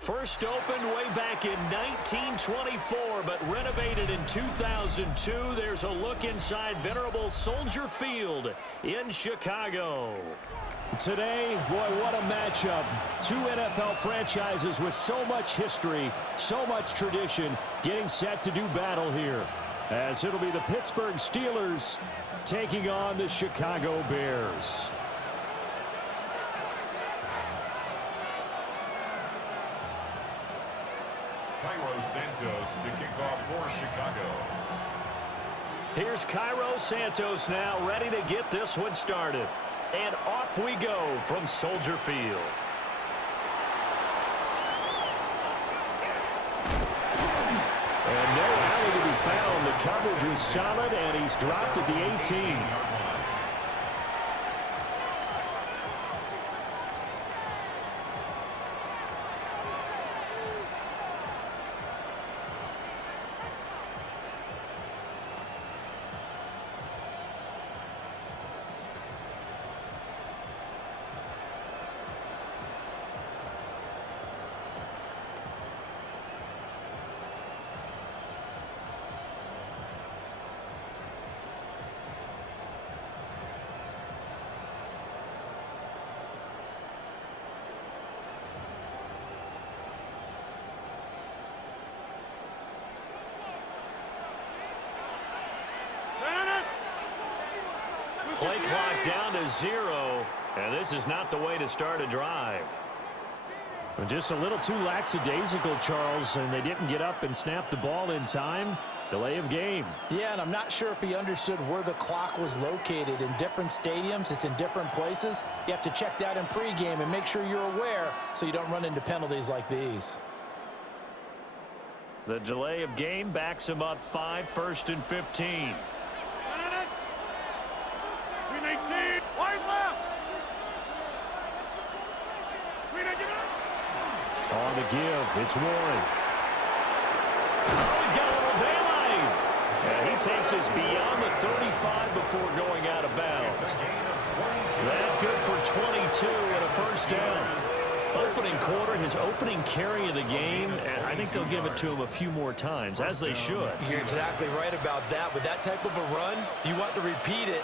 First opened way back in 1924, but renovated in 2002. There's a look inside venerable Soldier Field in Chicago. Today, boy, what a matchup. Two NFL franchises with so much history, so much tradition, getting set to do battle here. As it'll be the Pittsburgh Steelers taking on the Chicago Bears. Santos to kick off for Chicago. Here's Cairo Santos now, ready to get this one started. And off we go from Soldier Field. And no alley to be found. The coverage was solid, and he's dropped at the 18. Play clock down to 0, and this is not the way to start a drive. Just a little too lackadaisical, Charles, and they didn't get up and snap the ball in time. Delay of game. Yeah, and I'm not sure if he understood where the clock was located. In different stadiums, it's in different places. You have to check that in pregame and make sure you're aware so you don't run into penalties like these. The delay of game backs him up 5, 1st and 15. On the give, it's Warren. Oh, he's got a little daylight. And he takes us beyond the 35 before going out of bounds. That good for 22 and a first down. Opening quarter, his opening carry of the game, and I think they'll give it to him a few more times, as they should. You're exactly right about that. With that type of a run, you want to repeat it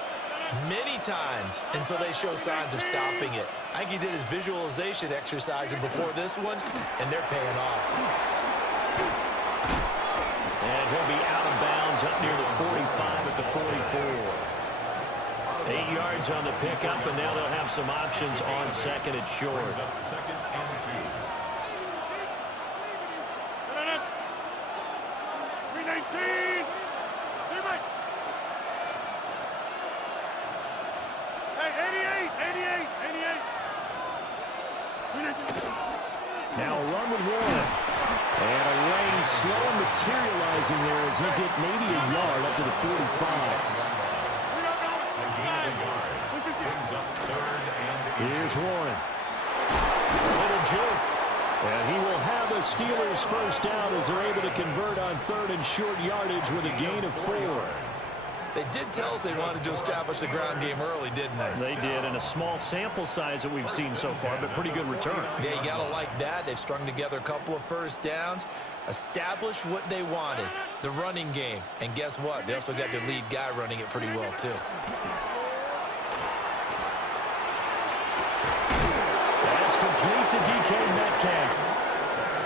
many times until they show signs of stopping it. I think he did his visualization exercise before this one, and they're paying off. And he'll be out of bounds up near the 45 at the 44. 8 yards on the pickup, and now they'll have some options on second and short. Up 2nd and 2. Now a run with Warren. And a rain slow materializing there as he'll get maybe a yard up to the 45. Here's Warren. A little joke. And he will have the Steelers first down as they're able to convert on 3rd and short yardage with a gain of 4. They did tell us they wanted to establish the ground game early, didn't they? They did, and a small sample size that we've seen so far, but pretty good return. Yeah, you got to like that. They've strung together a couple of first downs, established what they wanted, the running game. And guess what? They also got their lead guy running it pretty well, too. That's complete to DK Metcalf.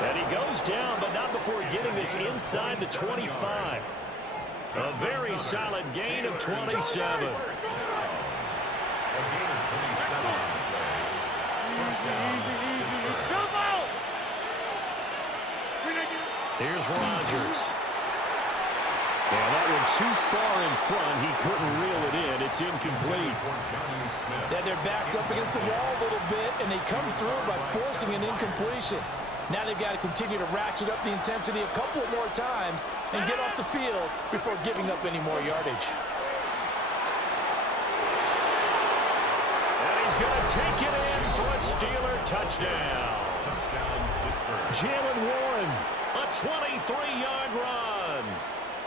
And he goes down, but not before getting this inside the 25. A very solid gain of 27. A gain of 27 on the play. First down, Pittsburgh. Here's Rodgers. Yeah, that one too far in front. He couldn't reel it in. It's incomplete. Yeah, their back's up against the wall a little bit, and they come through by forcing an incompletion. Now they've got to continue to ratchet up the intensity a couple more times and get off the field before giving up any more yardage. And he's going to take it in for a Steeler touchdown. Touchdown, Pittsburgh. Jalen Warren, a 23-yard run.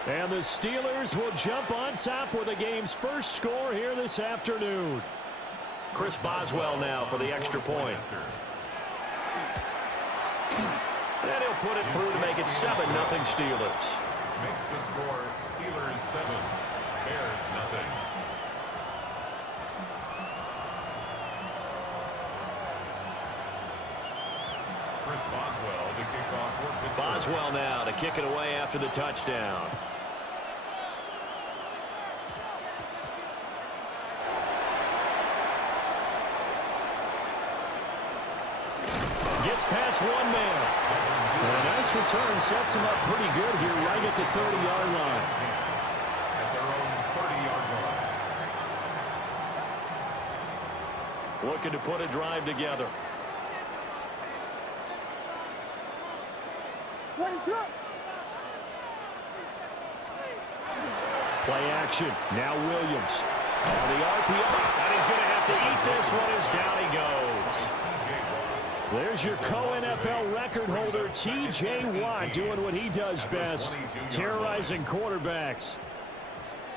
And the Steelers will jump on top with the game's first score here this afternoon. Chris Boswell now for the extra point. And he'll put it through to make it 7-0 Steelers. Makes the score Steelers 7, Bears nothing. Chris Boswell to kick off for Pittsburgh. Boswell now to kick it away after the touchdown. Gets past one man. And a nice return sets him up pretty good here right at the 30-yard line. At their own 30-yard line. Looking to put a drive together. Play action. Now Williams. Now the RPO. And he's going to have to eat this one as down he goes. There's your co-NFL record holder, T.J. Watt, doing what he does best, terrorizing quarterbacks.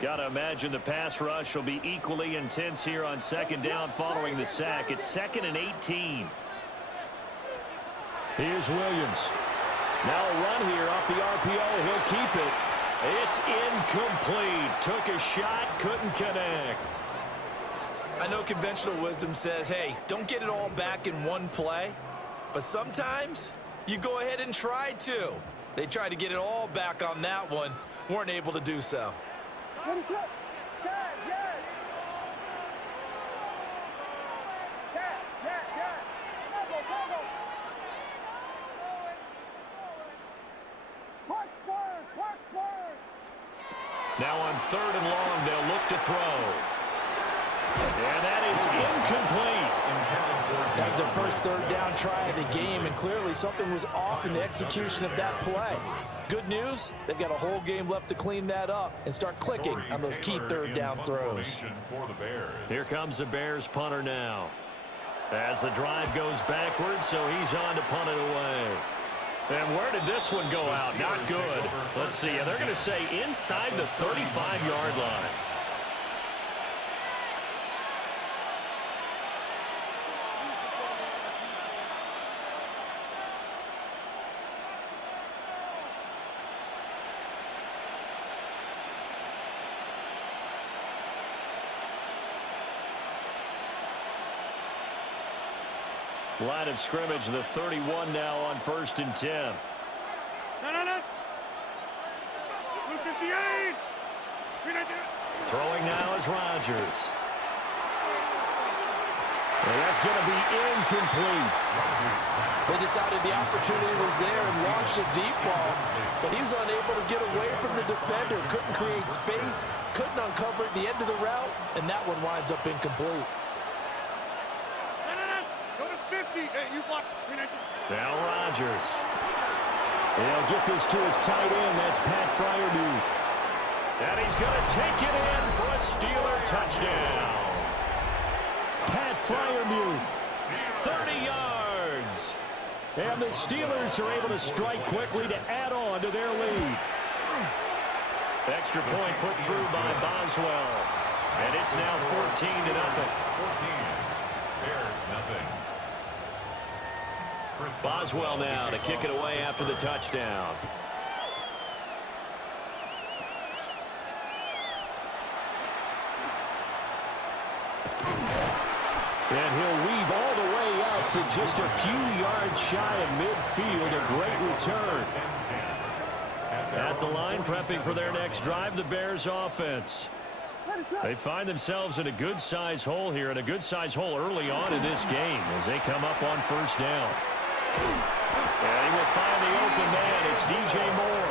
Got to imagine the pass rush will be equally intense here on second down following the sack. It's 2nd and 18. Here's Williams. Now a run here off the RPO. He'll keep it. It's incomplete. Took a shot, couldn't connect. I know conventional wisdom says, hey, don't get it all back in one play. But sometimes you go ahead and try to. They tried to get it all back on that one. Weren't able to do so. What is up? Yes, yes. Yes. Go. Park Spurs. Now on 3rd and long, they'll look to throw. And that is incomplete. That was their first third down try of the game, and clearly something was off in the execution of that play. Good news, they've got a whole game left to clean that up and start clicking on those key third down throws. Here comes the Bears punter now. As the drive goes backwards, so he's on to punt it away. And where did this one go out? Not good. Let's see. They're going to say inside the 35-yard line. Line of scrimmage, the 31 now on 1st and 10. No. 58. Throwing now is Rodgers. And that's going to be incomplete. They decided the opportunity was there and launched a deep ball, but he was unable to get away from the defender. Couldn't create space, couldn't uncover at the end of the route, and that one winds up incomplete. Now Rodgers. He'll get this to his tight end. That's Pat Freiermuth. And he's going to take it in for a Steeler touchdown. Pat Freiermuth. 30 yards. And the Steelers are able to strike quickly to add on to their lead. Extra point put through by Boswell. And it's now 14-0. 14. Bears nothing. Boswell now to kick it away after the touchdown. And he'll weave all the way out to just a few yards shy of midfield. A great return. At the line, prepping for their next drive, the Bears offense. They find themselves in a good-sized hole here, and a good-sized hole early on in this game as they come up on 1st down. And he will find the open man. It's DJ Moore.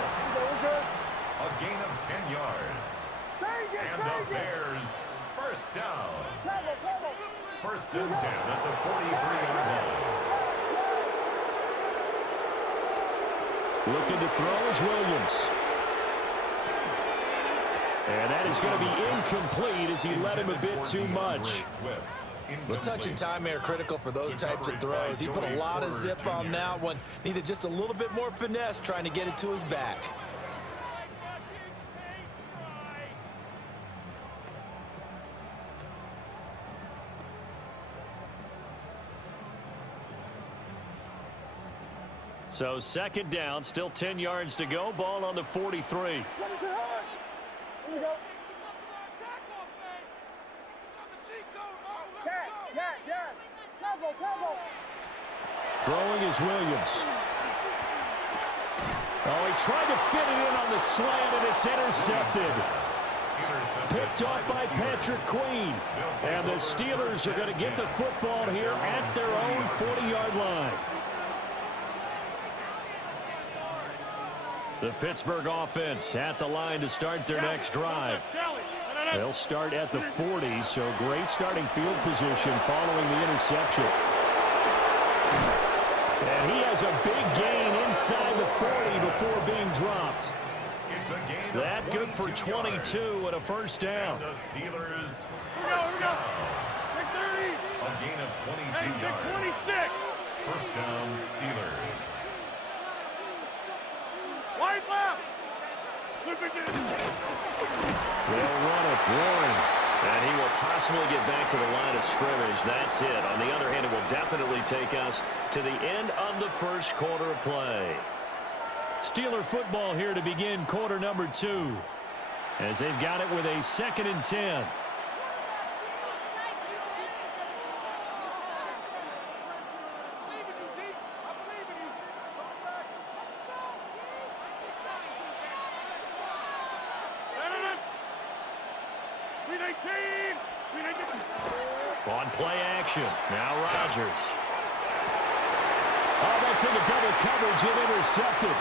A gain of 10 yards. And the Bears first down. 1st and 10 at the 43-yard line. Looking to throw is Williams. And that is going to be incomplete as he led him a bit too much. But touch and time are critical for those types of throws. He put a lot of zip on that one. Needed just a little bit more finesse trying to get it to his back. So second down, still 10 yards to go. Ball on the 43. Here we go. Yes. Combo. Throwing is Williams. Oh, he tried to fit it in on the slant, and it's intercepted. Picked off by Patrick Queen. And the Steelers are going to get the football here at their own 40-yard line. The Pittsburgh offense at the line to start their next drive. They'll start at the 40, so great starting field position following the interception. And he has a big gain inside the 40 before being dropped. That good for 22 and a first down. The Steelers First down. Take 30. a gain of 22 yards. 26. First down, Steelers. Wide left. Flip it in. They'll run it, Warren. And he will possibly get back to the line of scrimmage. That's it. On the other hand, it will definitely take us to the end of the first quarter of play. Steeler football here to begin quarter number 2. As they've got it with a 2nd and 10. On play action. Now Rodgers. Oh, that's into double coverage and intercepted.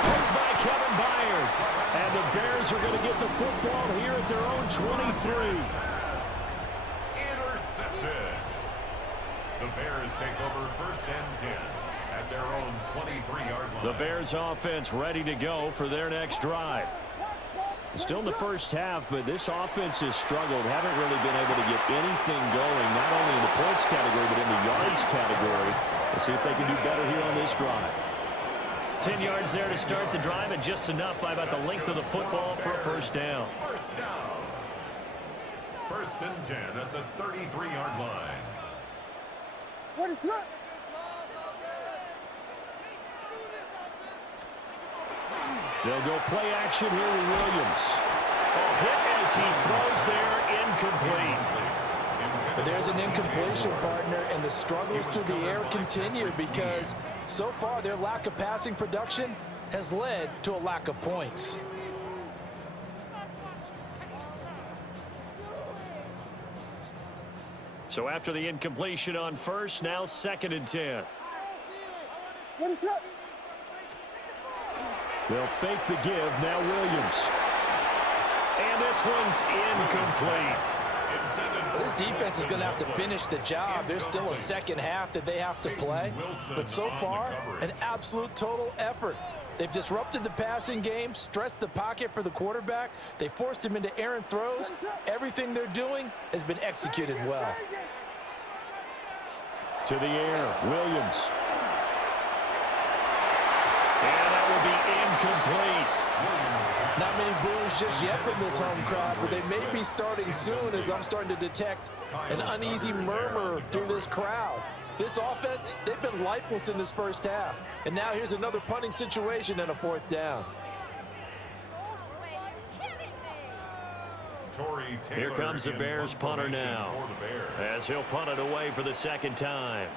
Picked by Kevin Byard. And the Bears are going to get the football here at their own 23. Intercepted. The Bears take over first and 10 at their own 23-yard line. The Bears offense ready to go for their next drive. Still in the first half, but this offense has struggled. Haven't really been able to get anything going, not only in the points category, but in the yards category. Let's see if they can do better here on this drive. 10 yards there to start the drive, and just enough by about the length of the football for a first down. First down. First and 10 at the 33-yard line. What is that? They'll go play action here with Williams. Oh, hit as he throws there, incomplete. But there's an incompletion, partner, and the struggles through the air continue because so far their lack of passing production has led to a lack of points. So after the incompletion on first, now 2nd and 10. What is that? They'll fake the give, now Williams. And this one's incomplete. This defense is going to have to finish the job. There's still a second half that they have to play. But so far, an absolute total effort. They've disrupted the passing game, stressed the pocket for the quarterback. They forced him into errant throws. Everything they're doing has been executed well. To the air, Williams. And that will be incomplete. Not many boos just yet from this home crowd, but they may be starting soon as I'm starting to detect an uneasy murmur through this crowd. This offense, they've been lifeless in this first half. And now here's another punting situation and a 4th down. Here comes the Bears punter now, as he'll punt it away for the 2nd time.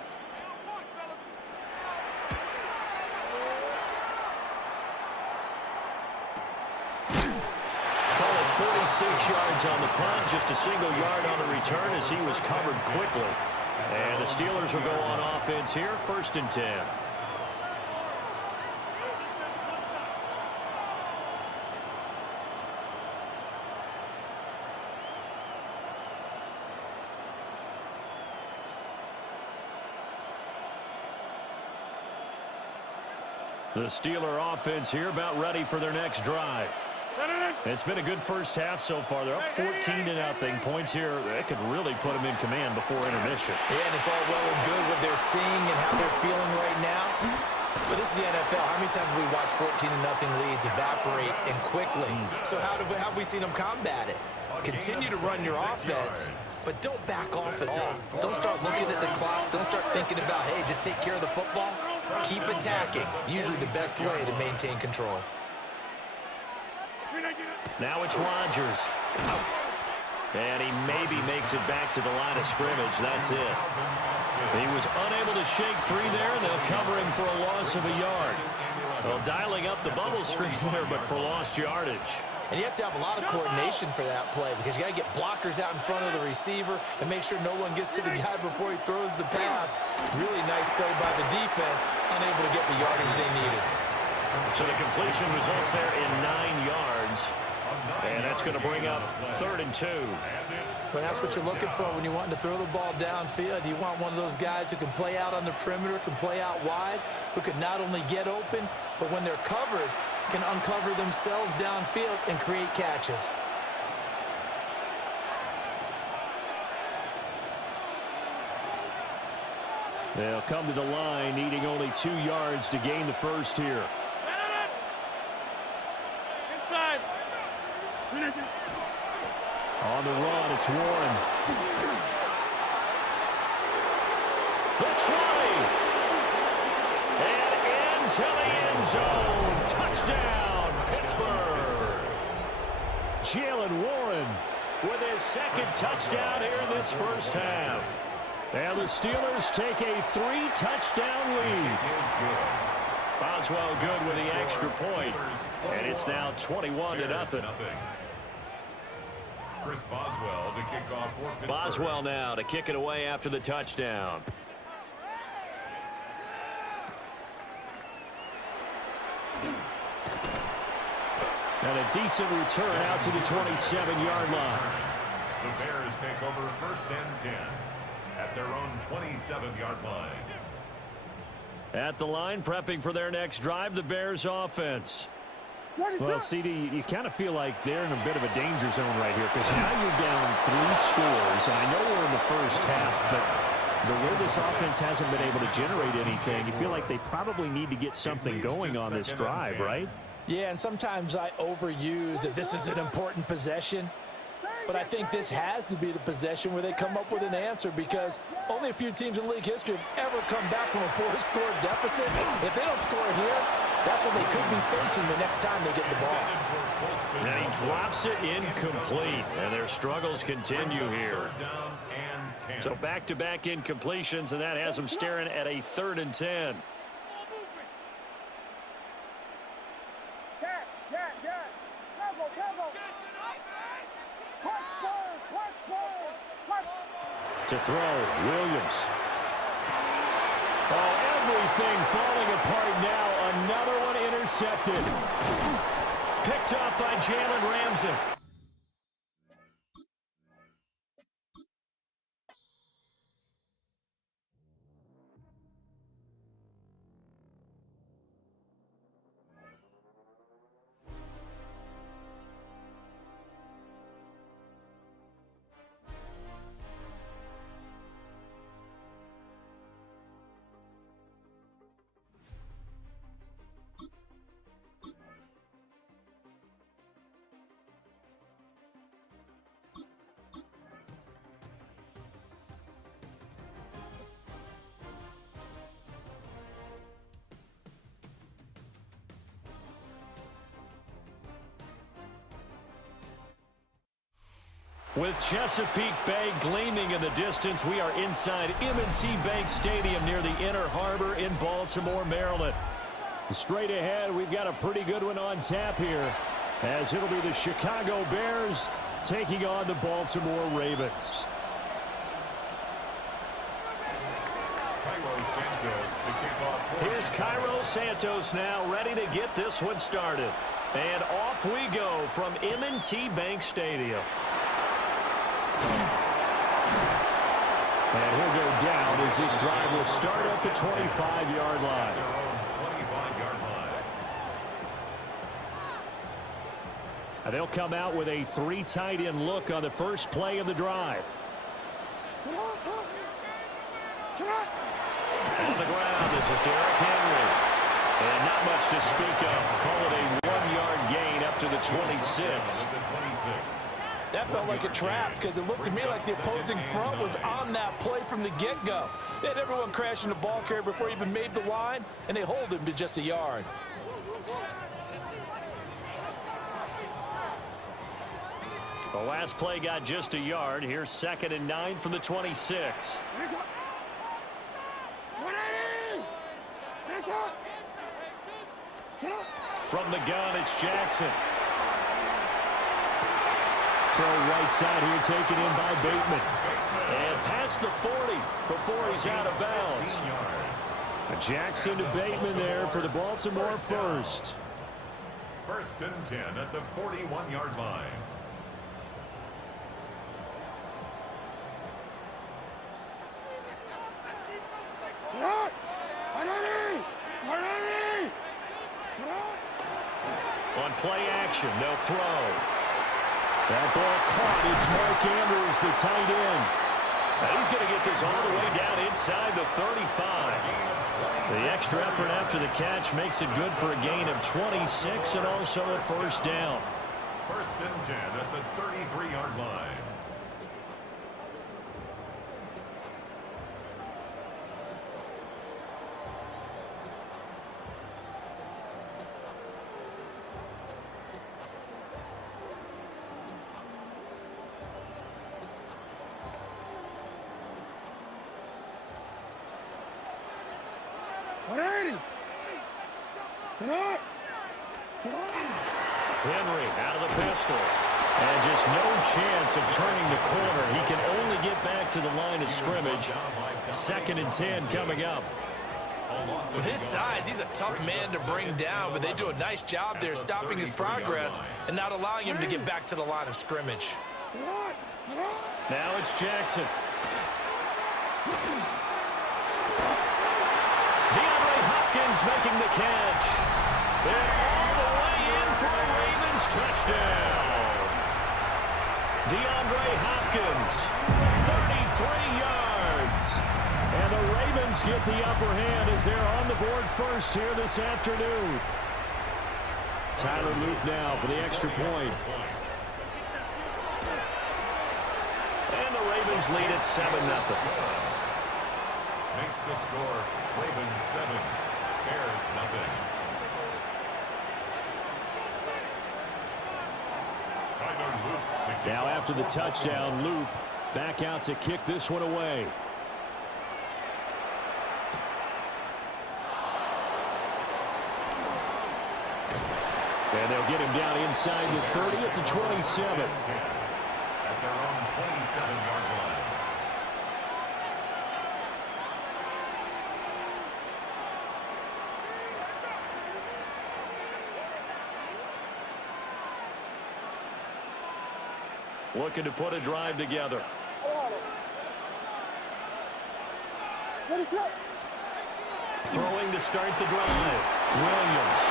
Call it 46 yards on the punt, just a single yard on the return as he was covered quickly. And the Steelers will go on offense here, 1st and 10. The Steeler offense here about ready for their next drive. It's been a good first half so far. They're up 14-0. Points here, that could really put them in command before intermission. Yeah, and it's all well and good what they're seeing and how they're feeling right now. But this is the NFL. How many times have we watched 14-0 leads evaporate and quickly? So how have we seen them combat it? Continue to run your offense, but don't back off at all. Don't start looking at the clock. Don't start thinking about, hey, just take care of the football. Keep attacking. Usually the best way to maintain control. Now it's Rodgers. And he maybe makes it back to the line of scrimmage. That's it. He was unable to shake free there. They'll cover him for a loss of a yard. Well, dialing up the bubble screen there, but for lost yardage. And you have to have a lot of coordination for that play because you got to get blockers out in front of the receiver and make sure no one gets to the guy before he throws the pass. Really nice play by the defense, unable to get the yardage they needed. So the completion results there in 9 yards. And that's going to bring up 3rd and 2. But that's what you're looking for when you want to throw the ball downfield. You want one of those guys who can play out on the perimeter, can play out wide, who can not only get open, but when they're covered, can uncover themselves downfield and create catches. They'll come to the line, needing only 2 yards to gain the first here. Inside. On the run, it's Warren. The 20. And into the end zone. Touchdown, Pittsburgh. Jalen Warren With his 2nd touchdown here in this first half. And the Steelers take a 3-touchdown lead. Boswell good with the extra point. And it's now 21-0. Chris Boswell to kick off for Pittsburgh. Boswell now to kick it away after the touchdown. And a decent return out to the 27-yard line. The Bears take over 1st and 10 at their own 27-yard line. At the line, prepping for their next drive, the Bears offense. Well, CD, you kind of feel like they're in a bit of a danger zone right here because now you're down 3 scores. And I know we're in the first half, but the way this offense hasn't been able to generate anything, you feel like they probably need to get something going on this drive, right? Yeah, and sometimes I overuse that this is an important possession. But I think this has to be the possession where they come up with an answer because only a few teams in league history have ever come back from a 4-score deficit. If they don't score here, that's what they could be facing the next time they get the ball. And he drops it incomplete. And their struggles continue here. So back-to-back incompletions, and that has them staring at a 3rd and 10. To throw, Williams. Oh, everything falling apart now. Another one intercepted. Picked up by Jalen Ramsey. With Chesapeake Bay gleaming in the distance, we are inside M&T Bank Stadium near the Inner Harbor in Baltimore, Maryland. Straight ahead, we've got a pretty good one on tap here, as it'll be the Chicago Bears taking on the Baltimore Ravens. Here's Cairo Santos now ready to get this one started. And off we go from M&T Bank Stadium. And he'll go down as this drive will start at the 25-yard line. And they'll come out with a 3 tight end look on the first play of the drive. On the ground, this is Derrick Henry. And not much to speak of. Call it a 1-yard gain up to the 26. That felt like a trap because it looked to me like the opposing front was on that play from the get-go. They had everyone crashing the ball carrier before he even made the line, and they hold him to just a yard. The last play got just a yard. Here's 2nd and 9 from the 26. From the gun, it's Jackson. Throw right side here, taken in by Bateman. And past the 40 before he's out of bounds. Jackson to Bateman there for the Baltimore first. 1st and 10 at the 41-yard line. On play action, they'll throw. That ball caught. It's Mark Andrews, the tight end. And he's going to get this all the way down inside the 35. The extra effort after the catch makes it good for a gain of 26 and also a first down. 1st and 10 at the 33-yard line. Henry out of the pistol. And just no chance of turning the corner. He can only get back to the line of scrimmage. 2nd and 10 coming up. With his size, he's a tough man to bring down, but they do a nice job there stopping his progress and not allowing him to get back to the line of scrimmage. Now it's Jackson. DeAndre Hopkins making the catch. And all the way in for a Ravens touchdown. DeAndre Hopkins, 33 yards. And the Ravens get the upper hand as they're on the board first here this afternoon. Tyler Loop now for the extra point. And the Ravens lead at 7-0. Makes the score Ravens 7, Bears nothing. Tyler Loop to kick Now off. after the touchdown, Loop back out to kick this one away. And they'll get him down inside the 30 at the 27. At their own 27-yard line. Looking to put a drive together. Throwing to start the drive. Williams.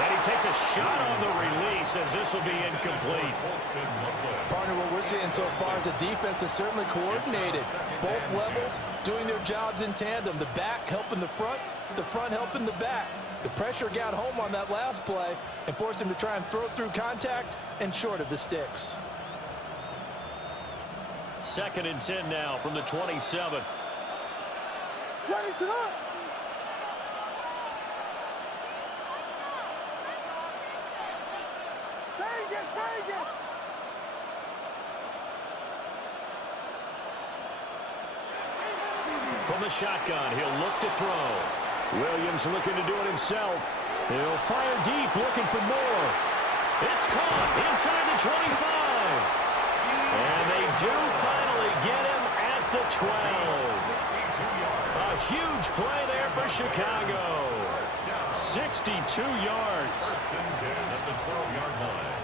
And he takes a shot on the release as this will be incomplete. Partner, what we're seeing so far is a defense that's certainly coordinated. Both levels doing their jobs in tandem. The back helping the front helping the back. The pressure got home on that last play and forced him to try and throw through contact and short of the sticks. 2nd and 10 now from the 27. From the shotgun, he'll look to throw. Williams looking to do it himself. He'll fire deep, looking for more. It's caught inside the 25. And they do finally get him at the 12. A huge play there for Chicago. 62 yards. 1st and 10 at the 12-yard line.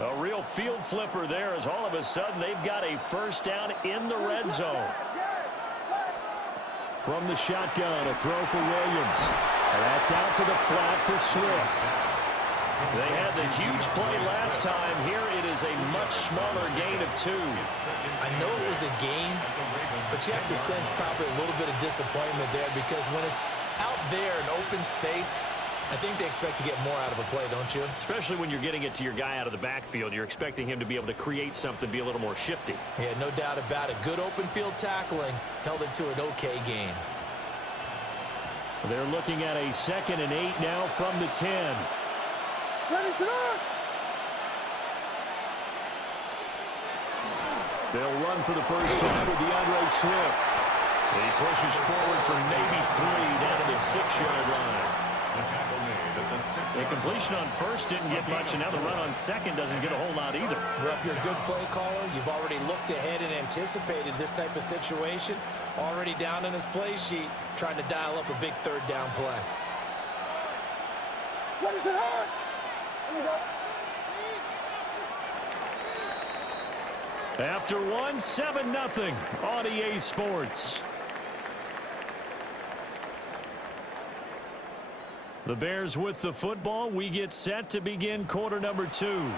A real field flipper there as all of a sudden they've got a first down in the red zone. From the shotgun, a throw for Williams. And that's out to the flat for Swift. They had the huge play last time. Here it is a much smaller gain of 2. I know it was a game, but you have to sense probably a little bit of disappointment there because when it's out there in open space, I think they expect to get more out of a play, don't you? Especially when you're getting it to your guy out of the backfield. You're expecting him to be able to create something, be a little more shifty. Yeah, no doubt about it. Good open field tackling held it to an okay gain. They're looking at a 2nd and 8 now from the 10. Ready, set. They'll run for the first time with DeAndre Swift. He pushes forward for maybe 3 down to the 6-yard line. The tackle made at the 6-yard The completion on first didn't get much, and now the run on second doesn't get a whole lot either. Well, if you're a good play caller, you've already looked ahead and anticipated this type of situation. Already down in his play sheet, trying to dial up a big 3rd down play. Ready, set. Here we go. After one, 7-0 on EA Sports. The Bears with the football. We get set to begin quarter number 2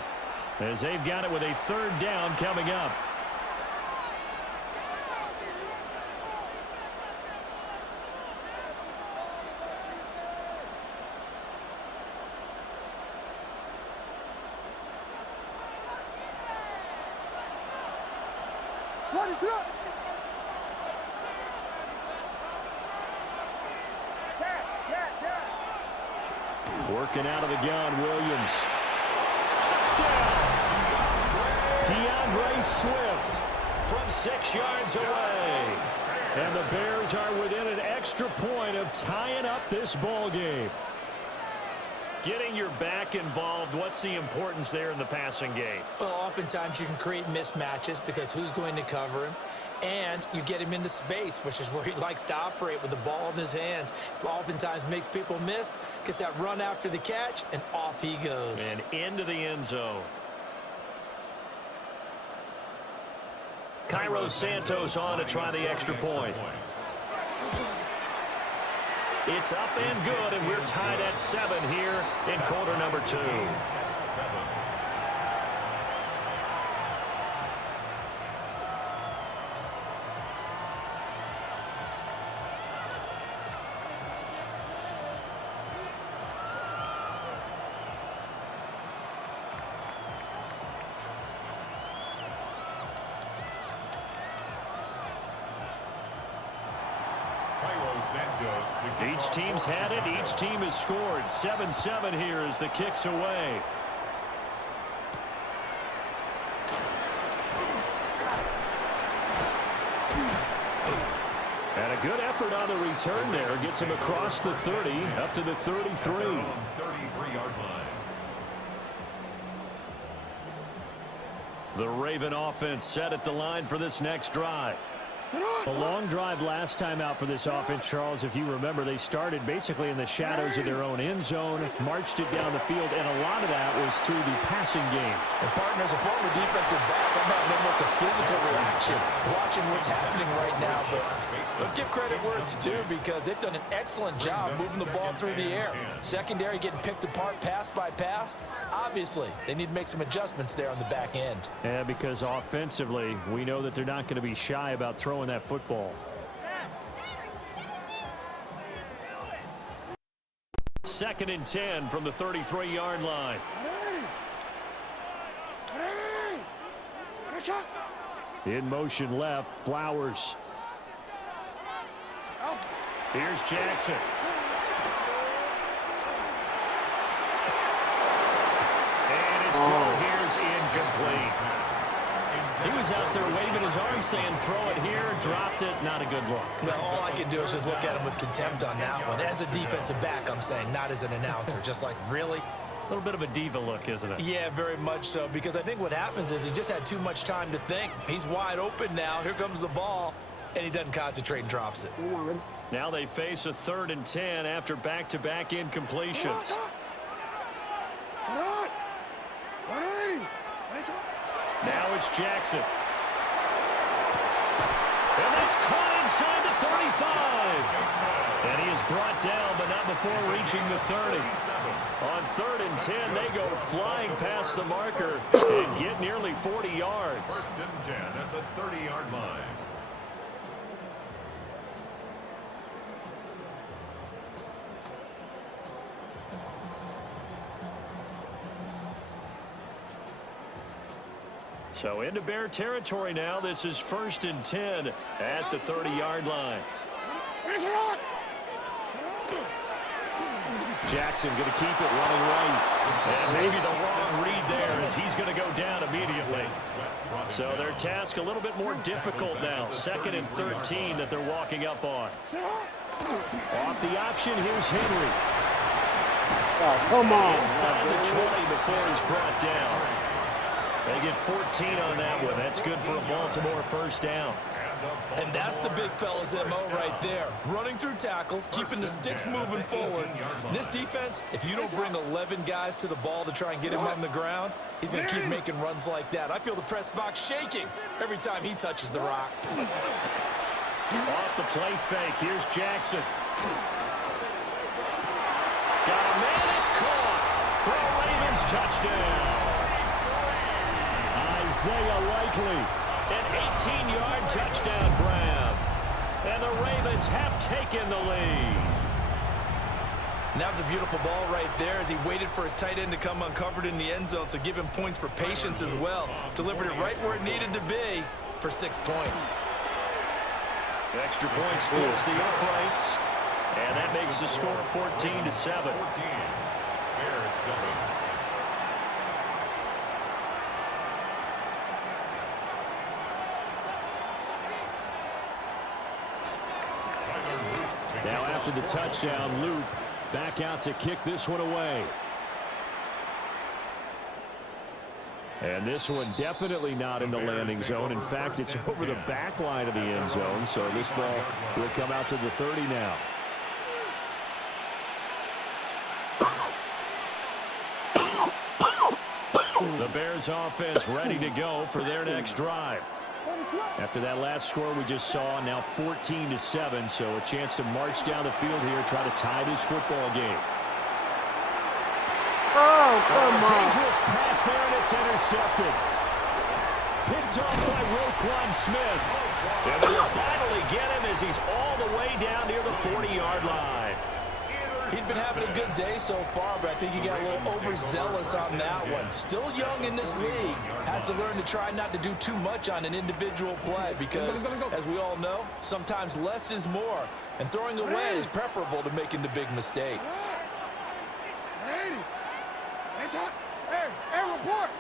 as they've got it with a 3rd down coming up. Ready, set. Working out of the gun, Williams. Touchdown! DeAndre Swift from 6 yards away. And the Bears are within an extra point of tying up this ball game. Getting your back involved, what's the importance there in the passing game? Well, oftentimes you can create mismatches because who's going to cover him? And you get him into space, which is where he likes to operate with the ball in his hands. Oftentimes makes people miss, gets that run after the catch, and off he goes. And into the end zone. Cairo Santos on to try the extra point. It's up and good, and we're tied at 7 here in quarter number 2. Each team's had it. Each team has scored. 7-7 here as the kick's away. And a good effort on the return there. Gets him across the 30, up to the 33. 33-yard line. The Raven offense set at the line for this next drive. A long drive last time out for this offense, Charles. If you remember, they started basically in the shadows of their own end zone, marched it down the field, and a lot of that was through the passing game. And partners, a former defensive back, I'm having almost a physical reaction watching what's happening right now. But let's give credit where it's due because they've done an excellent job moving the ball through the air. Secondary getting picked apart pass by pass. Obviously, they need to make some adjustments there on the back end. Yeah, because offensively, we know that they're not going to be shy about throwing that football. Second and 10 from the 33-yard line. In motion left, Flowers. Here's Jackson. And his throw here's incomplete. He was out there waving his arm saying, throw it here, dropped it, not a good look. Well, all I can do is just look at him with contempt on that one. As a defensive back, I'm saying, not as an announcer. Just like, really? A little bit of a diva look, isn't it? Yeah, very much so, because I think what happens is he just had too much time to think. He's wide open now. Here comes the ball, and he doesn't concentrate and drops it. Now they face a 3rd and 10 after back-to-back incompletions. Now it's Jackson. And that's caught inside the 35. And he is brought down, but not before reaching the 30. On 3rd and 10, they go flying past the marker and get nearly 40 yards. 1st and 10 at the 30-yard line. So into Bear territory now. This is 1st and 10 at the 30-yard line. Jackson going to keep it running right. And maybe the wrong read there as he's going to go down immediately. So their task a little bit more difficult now. 2nd and 13 that they're walking up on. Off the option, here's Henry. Oh, come on. Inside the 20 before he's brought down. They get 14 on that one. That's good for a Baltimore first down. And that's the big fella's MO right there. Running through tackles, keeping the sticks moving forward. This defense, if you don't bring 11 guys to the ball to try and get him on the ground, he's going to keep making runs like that. I feel the press box shaking every time he touches the rock. Off the play fake. Here's Jackson. Got a man. It's caught for a Ravens touchdown. Isaiah Likely. An 18-yard touchdown grab. And the Ravens have taken the lead. And that was a beautiful ball right there as he waited for his tight end to come uncovered in the end zone, so give him points for patience as well. Delivered it right where it needed to be for 6 points. Extra point splits the uprights. And that makes the score 14-7. 14. Bears 7. Now after the touchdown, Loop back out to kick this one away. And this one definitely not in the landing zone. In fact, it's over the back line of the end zone. So this ball will come out to the 30 now. The Bears offense ready to go for their next drive. After that last score we just saw, now 14-7, so a chance to march down the field here, try to tie this football game. Oh, come on. Dangerous pass there, and it's intercepted. Picked off by Roquan Smith. And they'll finally get him as he's all the way down near the 40-yard line. He's been having a good day so far, but I think he got a little overzealous on that one. Still young in this league. Has to learn to try not to do too much on an individual play because, as we all know, sometimes less is more. And throwing away is preferable to making the big mistake. Hey, report.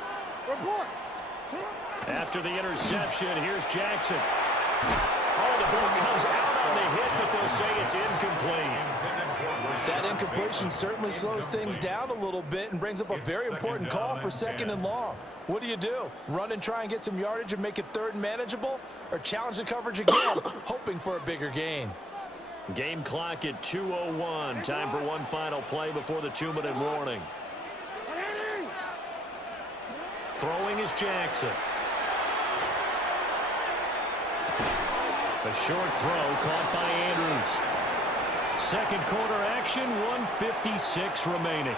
After the interception, here's Jackson. Oh, the ball comes out on the hit, but they'll say it's incomplete. That incompletion certainly slows things down a little bit and brings up a very important call for 2nd and long. What do? Run and try and get some yardage and make it 3rd and manageable? Or challenge the coverage again, hoping for a bigger gain? Game clock at 2:01. Time for one final play before the 2-minute warning. Throwing is Jackson. A short throw caught by Andrews. Second quarter action, 1:56 remaining.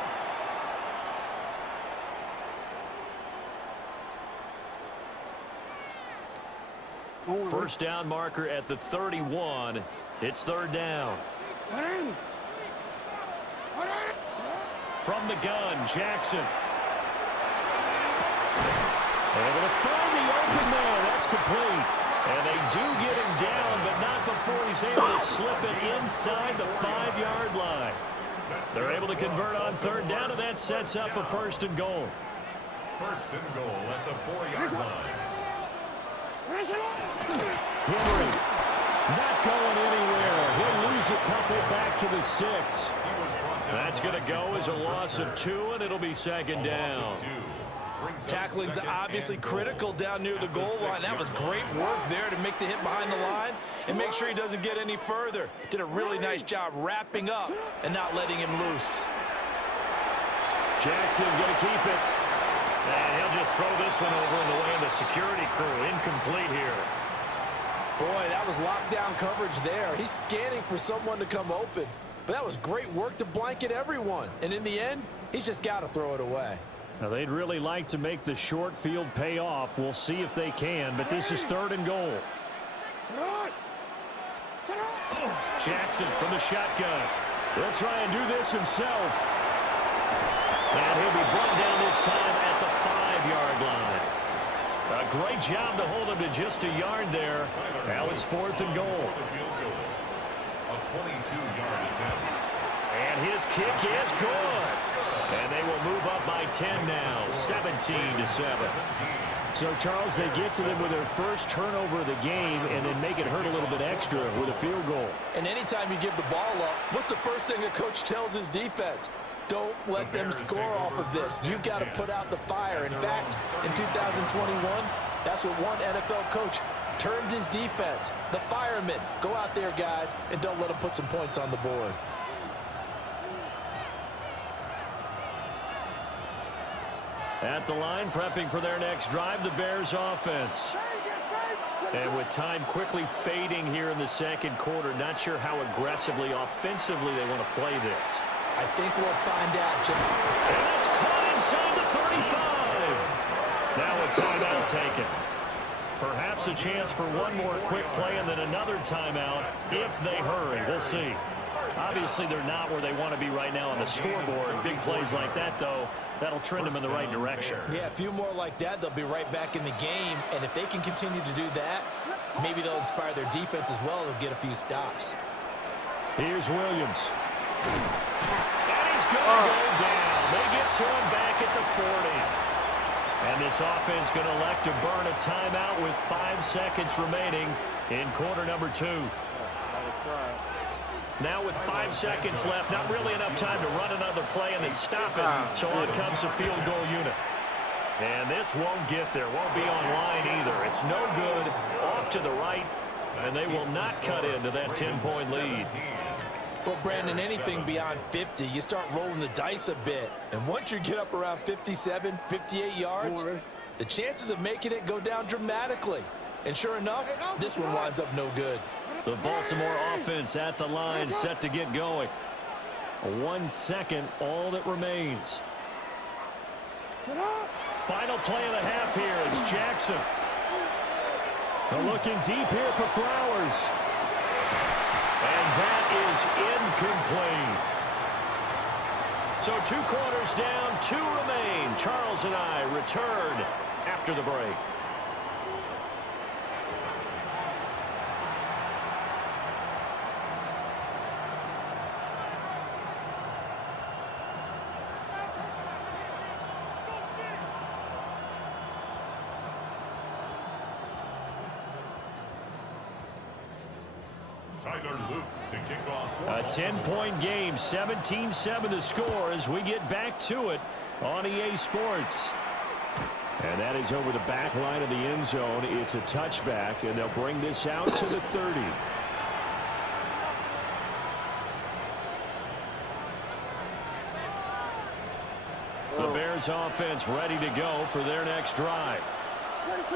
First down marker at the 31. It's 3rd down. From the gun, Jackson. Able to find the open man. That's complete. And they do get him down, but not before he's able to slip it inside the 5-yard line. They're able to convert on 3rd down, and that sets up a 1st and goal. 1st and goal at the 4-yard line. Henry not going anywhere. He'll lose a couple back to the 6. That's going to go as a loss of 2, and it'll be 2nd down. Tackling's obviously critical down near the goal line. That was great work there to make the hit behind the line and make sure he doesn't get any further. Did a really nice job wrapping up and not letting him loose. Jackson going to keep it. And he'll just throw this one over in the way of the security crew. Incomplete here. Boy, that was lockdown coverage there. He's scanning for someone to come open. But that was great work to blanket everyone. And in the end, he's just got to throw it away. Now, they'd really like to make the short field pay off. We'll see if they can, but this is 3rd and goal. Jackson from the shotgun. He'll try and do this himself. And he'll be brought down this time at the 5-yard line. A great job to hold him to just a yard there. Now it's 4th and goal. A 22-yard attempt. And his kick is good. And they will move up by 10 now, 17-7. So, Charles, they get to them with their first turnover of the game and then make it hurt a little bit extra with a field goal. And anytime you give the ball up, what's the first thing a coach tells his defense? Don't let them score off of this. You've got to put out the fire. In fact, in 2021, that's what one NFL coach termed his defense. The firemen. Go out there, guys, and don't let them put some points on the board. At the line, prepping for their next drive, the Bears offense. And with time quickly fading here in the second quarter, not sure how aggressively, offensively they want to play this. I think we'll find out, Jim. And it's caught inside the 35. Now a timeout taken. Perhaps a chance for one more quick play and then another timeout if they hurry. We'll see. Obviously, they're not where they want to be right now on the scoreboard. Big plays like that, though, that'll trend them in the right direction. Yeah, a few more like that, they'll be right back in the game. And if they can continue to do that, maybe they'll inspire their defense as well. They'll get a few stops. Here's Williams. And he's going to go down. They get to him back at the 40. And this offense going to elect to burn a timeout with 5 seconds remaining in quarter number 2. Now with 5 seconds left, not really enough time to run another play and then stop it. So on comes the field goal unit. And this won't get there. Won't be online either. It's no good. Off to the right. And they will not cut into that 10-point lead. Well, Brandon, anything beyond 50, you start rolling the dice a bit. And once you get up around 57, 58 yards, the chances of making it go down dramatically. And sure enough, this one winds up no good. The Baltimore offense at the line, set to get going. 1 second, all that remains. Final play of the half here is Jackson. They're looking deep here for Flowers. And that is incomplete. So 2 quarters down, 2 remain. Charles and I return after the break. A 10-point game, 17-7 the score as we get back to it on EA Sports. And that is over the back line of the end zone. It's a touchback, and they'll bring this out to the 30. The Bears offense ready to go for their next drive.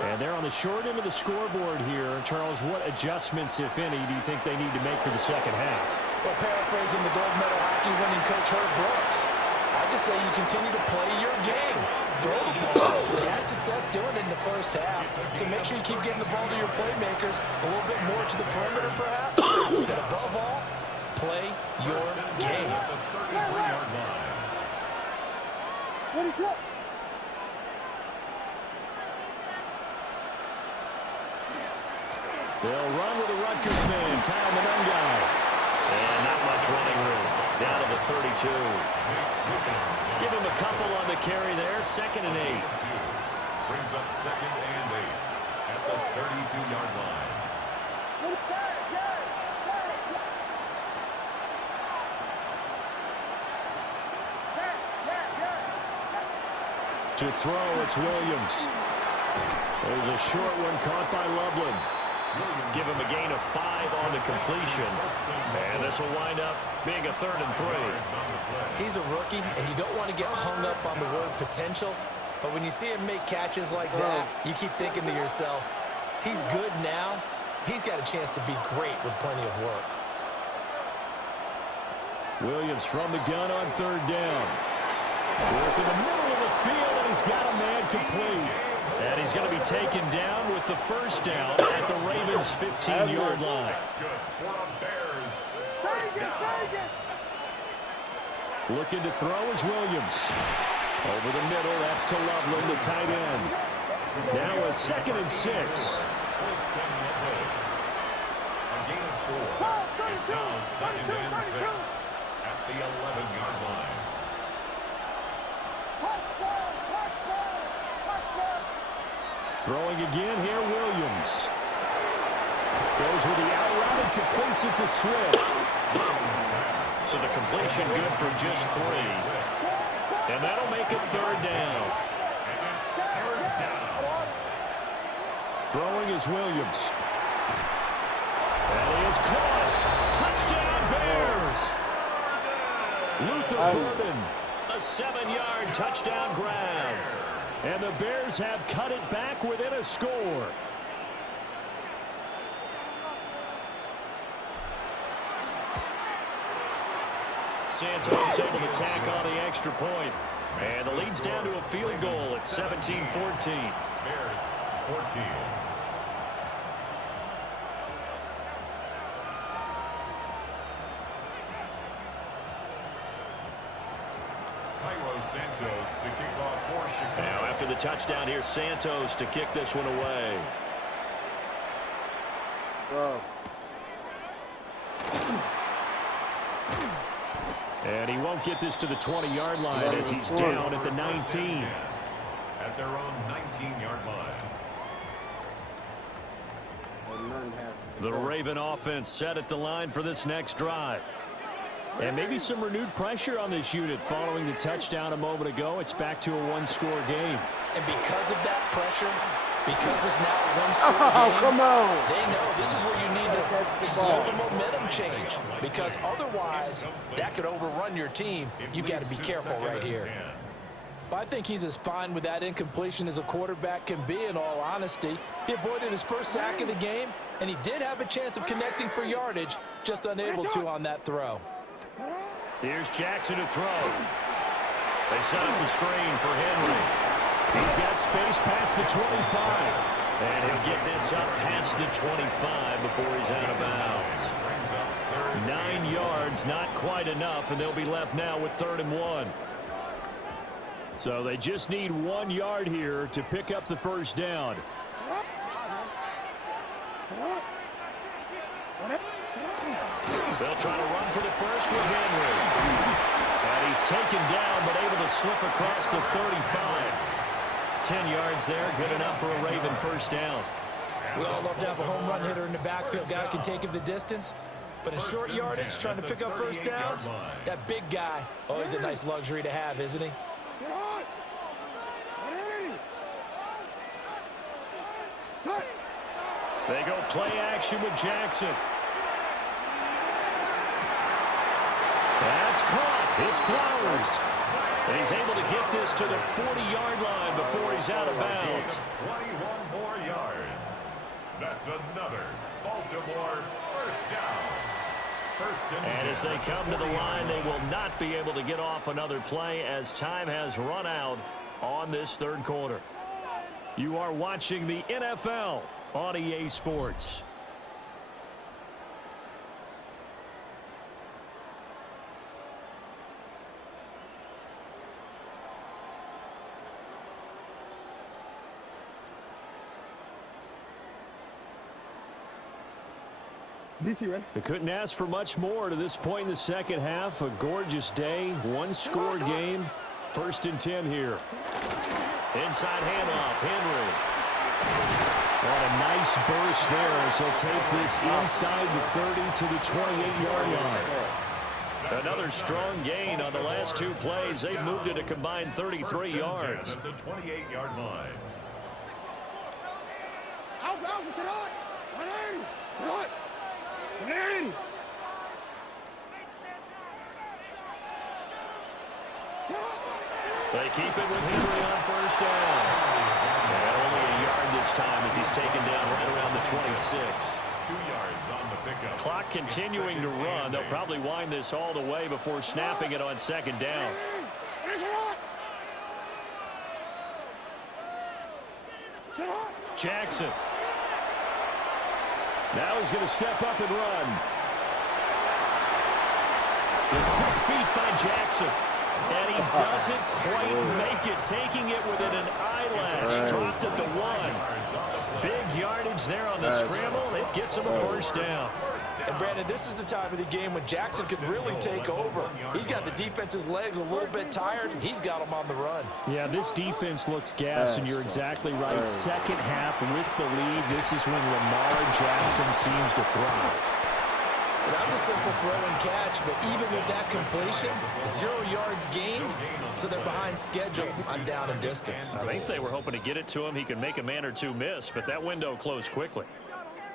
And they're on the short end of the scoreboard here. Charles, what adjustments, if any, do you think they need to make for the second half? Well, paraphrasing the gold medal hockey winning coach Herb Brooks, I just say you continue to play your game. Throw the ball. They had success doing it in the first half, so make sure you keep getting the ball to your playmakers a little bit more to the perimeter, perhaps. But above all, play your game. What is up? They'll run with the Rutgers man, Kyle Monungai. And not much running room. Down to the 32. Give him a couple on the carry there. 2nd and 8. Brings up 2nd and 8 at the 32-yard line. To throw, it's Williams. There's a short one caught by Loveland. Give him a gain of 5 on the completion. And this will wind up being a 3rd and 3. He's a rookie, and you don't want to get hung up on the word potential. But when you see him make catches like that, you keep thinking to yourself, he's good now. He's got a chance to be great with plenty of work. Williams from the gun on 3rd down. Work in the middle of the field, and he's got a man complete. And he's going to be taken down with the first down at the Ravens' 15-yard line. Looking to throw is Williams. Over the middle, that's to Loveland, the tight end. Now a 2nd and 6. A gain of 4. It's now 2nd and 6 at the 11-yard line. Throwing again here, Williams. Goes with the out route and completes it to Swift. So the completion good for just 3. And that'll make it 3rd down. And it's 3rd down. Throwing is Williams. And he is caught. Touchdown, Bears. Luther Burden. A 7-yard touchdown grab. And the Bears have cut it back within a score. Santos able to tack on the extra point. And the lead's down to a field goal at 17-14. Bears 14. Santos to kick off for Chicago. Now after the touchdown here, Santos to kick this one away. And he won't get this to the 20-yard line as he's down at the 19. At their own 19-yard line. The Raven offense set at the line for this next drive. And maybe some renewed pressure on this unit following the touchdown a moment ago. It's back to a one-score game. And because of that pressure, because it's now a one-score game, come on. they know this is where you need to slow the momentum change. Because otherwise, that could overrun your team. You've got to be careful right here. Well, I think he's as fine with that incompletion as a quarterback can be, in all honesty. He avoided his first sack of the game, and he did have a chance of connecting for yardage, just unable to on that throw. Here's Jackson to throw. They set up the screen for Henry. He's got space past the 25. And he'll get this up past the 25 before he's out of bounds. 9 yards, not quite enough, and they'll be left now with 3rd and 1. So they just need 1 yard here to pick up the first down. They'll try to run for the first with Henry. And he's taken down, but able to slip across the 35. 10 yards there, good enough for a Raven first down. We all love to have a home run hitter in the backfield. Guy can take it the distance. But in short yardage, trying to pick up first downs, that big guy, always a nice luxury to have, isn't he? They go play action with Jackson. That's caught. It's Flowers. And he's able to get this to the 40-yard line before he's out of bounds. 21 more yards. That's another Baltimore first down. And as they come to the line, they will not be able to get off another play as time has run out on this third quarter. You are watching the NFL on EA Sports. They couldn't ask for much more to this point in the second half. A gorgeous day, one-score game. 1st and 10 here. Inside handoff, Henry. What a nice burst there as he'll take this inside the 30 to the 28-yard line. Another strong gain on the last 2 plays. They've moved it a combined 33 yards. At the 28-yard line. They keep it with Henry on first down. And only a yard this time as he's taken down right around the 26. 2 yards on the pickup. Clock continuing to run. They'll probably wind this all the way before snapping it on 2nd down. Jackson. Now he's going to step up and run. With quick feet by Jackson. And he doesn't quite make it, taking it within an eyelash. Dropped at the 1. Big yardage there on the scramble. It gets him a first down. And, Brandon, this is the time of the game when Jackson could really take over. He's got the defense's legs a little bit tired. He's got them on the run. Yeah, this defense looks gassed, and you're exactly right. Second half with the lead, this is when Lamar Jackson seems to thrive. That was a simple throw and catch, but even with that completion, 0 yards gained, so they're behind schedule on down and distance. I think they were hoping to get it to him. He could make a man or two miss, but that window closed quickly.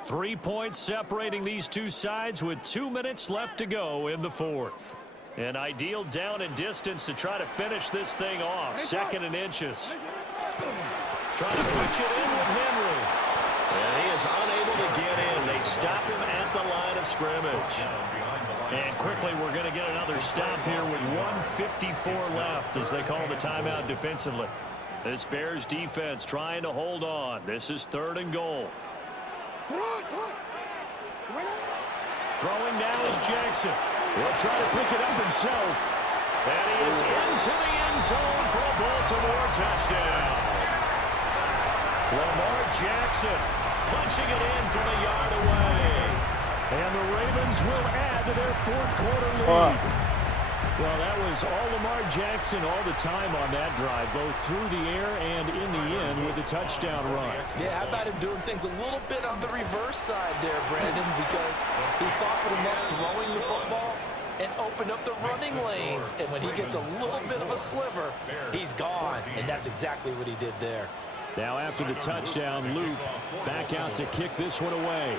3 points separating these two sides with 2 minutes left to go in the fourth. An ideal down and distance to try to finish this thing off. 2nd and inches. Trying to pitch it in with Henry. And he is unable to get in. They stop him at the line of scrimmage. And quickly we're going to get another stop here with 1:54 left as they call the timeout defensively. This Bears defense trying to hold on. This is 3rd and goal. Throwing now is Jackson. He'll try to pick it up himself. And he is into the end zone for a Baltimore touchdown. Lamar Jackson punching it in from a yard away. And the Ravens will add to their 4th quarter lead. Well, that was all Lamar Jackson all the time on that drive, both through the air and in the end with a touchdown run. Yeah, how about him doing things a little bit on the reverse side there, Brandon, because he softened him up throwing the football and opened up the running lanes. And when he gets a little bit of a sliver, he's gone. And that's exactly what he did there. Now after the touchdown, Luke back out to kick this one away.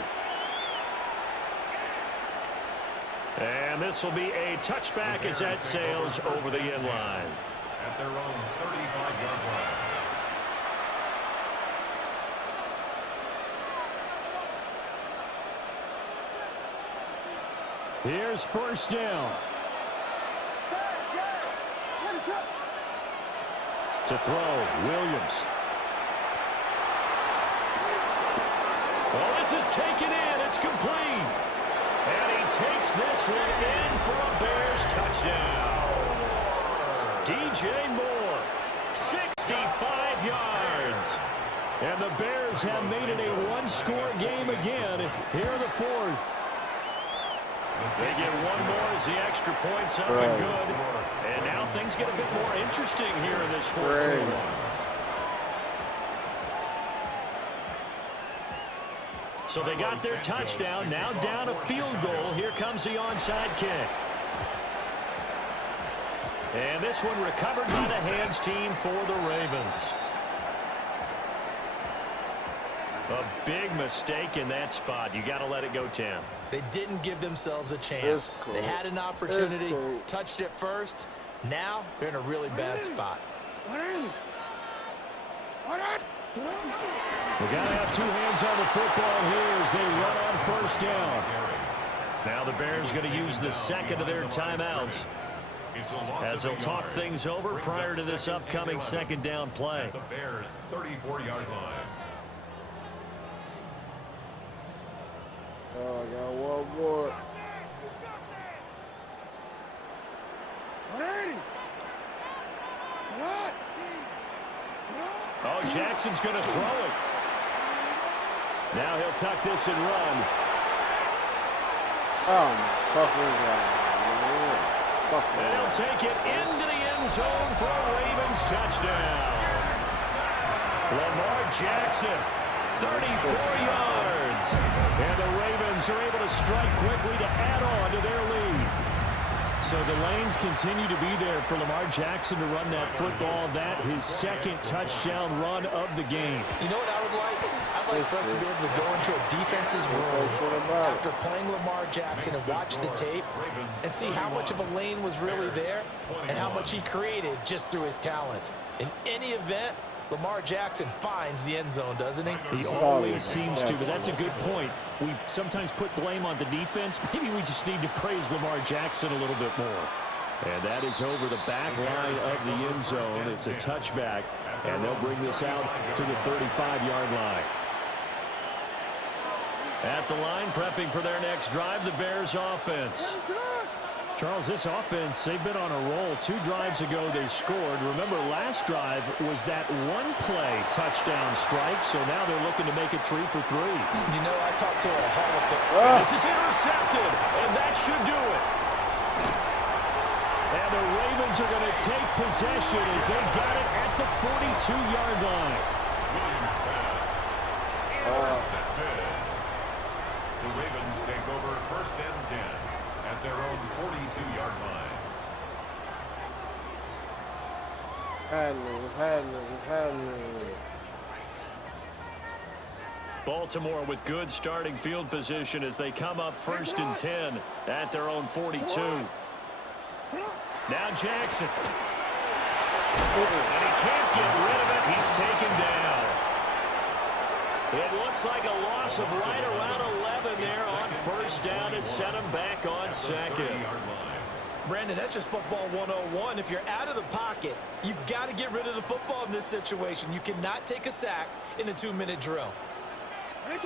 And this will be a touchback as that sails over the end line. At their own 35-yard line. Here's 1st down. To throw, Williams. Well, this is taken in. It's complete. And he takes this one in for a Bears touchdown. DJ Moore, 65 yards. And the Bears have made it a 1-score game again here in the 4th. They get one more as the extra points up and good. And now things get a bit more interesting here in this 4th quarter. So they got their touchdown, now down a field goal. Here comes the onside kick. And this one recovered by the hands team for the Ravens. A big mistake in that spot. You got to let it go, Tim. They didn't give themselves a chance. They had an opportunity, touched it first. Now they're in a really bad spot. We got to have 2 hands on the football here as they run on 1st down. Now the Bears going to use the 2nd of their timeouts as they'll talk things over prior to this upcoming 2nd down play. The Bears' 34-yard line. Oh, I got one more. Oh, Jackson's going to throw it. Now he'll tuck this and run. Oh, my fucking God. And he'll take it into the end zone for a Ravens touchdown. Lamar Jackson, 34 yards. And the Ravens are able to strike quickly to add on to their lead. So the lanes continue to be there for Lamar Jackson to run that football. That his 2nd touchdown run of the game. You know what I would like? I'd like for us to be able to go into a defense's room after playing Lamar Jackson and watch the tape and see how much of a lane was really there and how much he created just through his talent. In any event, Lamar Jackson finds the end zone, doesn't he? He always seems to, but that's a good point. We sometimes put blame on the defense. Maybe we just need to praise Lamar Jackson a little bit more. And that is over the back line of the end zone. It's a touchback, and they'll bring this out to the 35-yard line. At the line, prepping for their next drive, the Bears offense. Charles, this offense, they've been on a roll. 2 drives ago, they scored. Remember, last drive was that one-play touchdown strike, so now they're looking to make it 3 for 3. You know, I talked to a Hall of Fame. This is intercepted, and that should do it. And the Ravens are going to take possession as they got it at the 42-yard line. Williams pass. Intercepted. The Ravens take over 1st and 10 at their own 42-yard line. It's happening. Baltimore with good starting field position as they come up 1st and 10 at their own 42. Now Jackson. And he can't get rid of it. He's taken down. It looks like a loss of right around 11 there on 1st down to set him back on 2nd. Brandon, that's just football 101. If you're out of the pocket, you've got to get rid of the football in this situation. You cannot take a sack in a 2-minute drill. 10th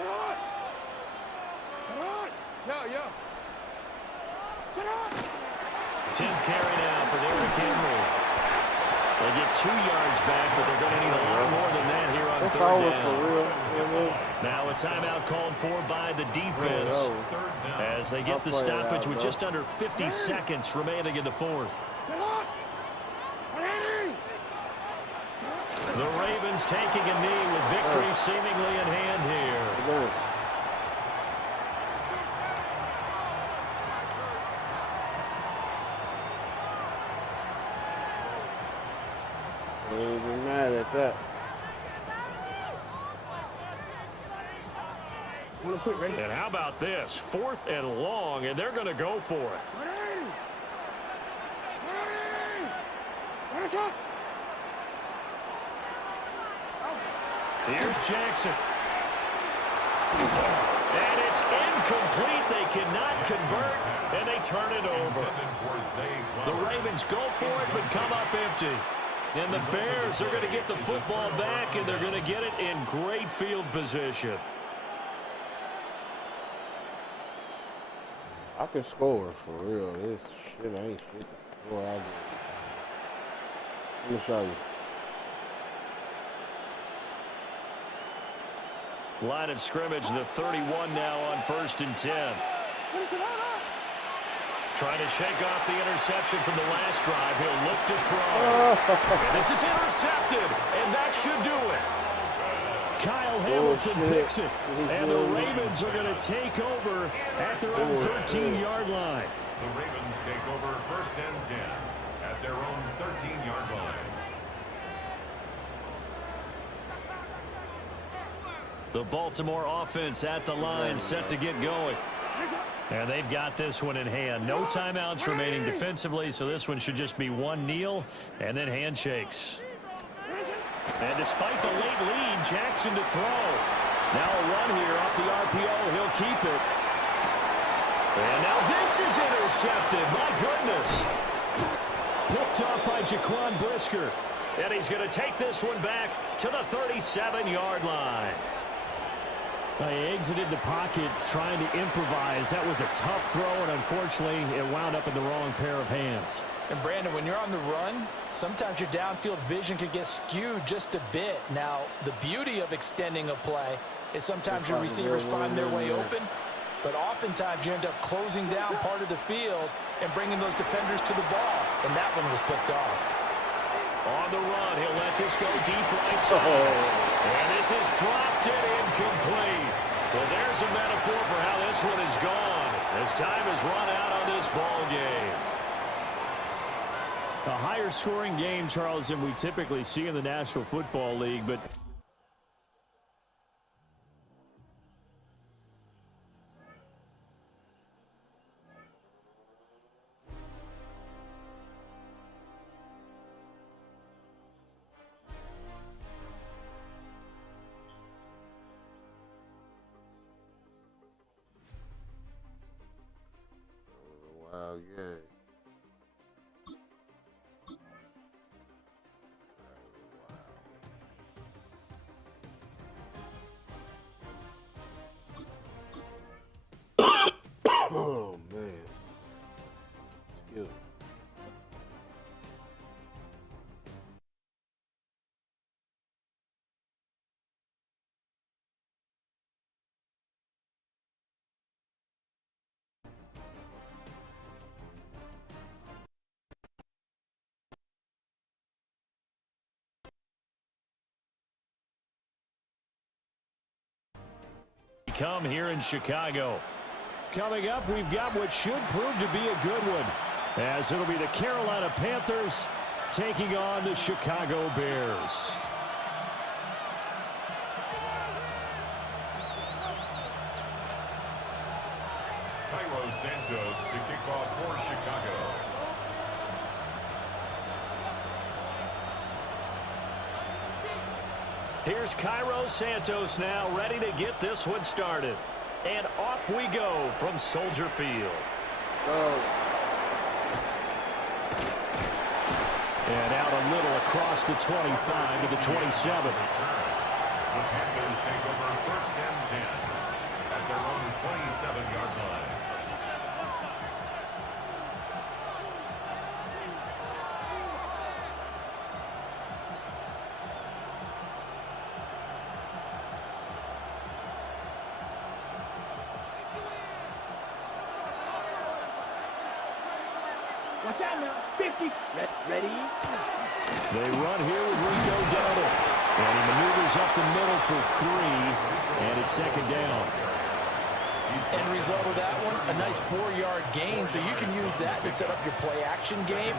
carry now for Derrick Henry. They get 2 yards back, but they're going to need a lot more than that here on 3rd down. For real. Now a timeout called for by the defense as they get the stoppage with just under 50 seconds remaining in the 4th. The Ravens taking a knee with victory seemingly in hand here. I ain't even mad at that. And how about this? 4th and long, and they're going to go for it. Here's Jackson. And it's incomplete. They cannot convert, and they turn it over. The Ravens go for it, but come up empty. And the Bears are going to get the football back, and they're going to get it in great field position. I can score for real. This shit ain't shit to score. Let me show you. Line of scrimmage, the 31 now on 1st and 10. Trying to shake off the interception from the last drive. He'll look to throw. And this is intercepted, and that should do it. Kyle Hamilton picks it, and the Ravens are going to take over at their own 13-yard line. The Ravens take over 1st and 10 at their own 13-yard line. The Baltimore offense at the line, set to get going. And they've got this one in hand. No timeouts remaining defensively, so this one should just be one kneel and then handshakes. And despite the late lead, Jackson to throw. Now a run here off the RPO. He'll keep it. And now this is intercepted. My goodness. Picked off by Jaquan Brisker. And he's going to take this one back to the 37-yard line. He exited the pocket trying to improvise. That was a tough throw, and unfortunately, it wound up in the wrong pair of hands. And Brandon, when you're on the run, sometimes your downfield vision can get skewed just a bit. Now, the beauty of extending a play is sometimes your receivers find their way open, but oftentimes you end up closing down part of the field and bringing those defenders to the ball, and that one was picked off. On the run, he'll let this go deep right side. And this is dropped and incomplete. Well, there's a metaphor for how this one is gone. As time has run out on this ball game. A higher scoring game, Charles, than we typically see in the National Football League, but Wow, yeah. Oh man. Let's you. Come here in Chicago. Coming up, we've got what should prove to be a good one, as it'll be the Carolina Panthers taking on the Chicago Bears. Santos to kick off for Chicago. Here's Cairo Santos now, ready to get this one started. And off we go from Soldier Field. And out a little across the 25 to the 27. The Panthers take over 1st and 10 at their own 27-yard line. Watch out now. 50. Ready? They run here with Rico Dowdle. And he maneuvers up the middle for 3. And it's 2nd down. End result of that one, a nice 4-yard gain. So you can use that to set up your play-action game.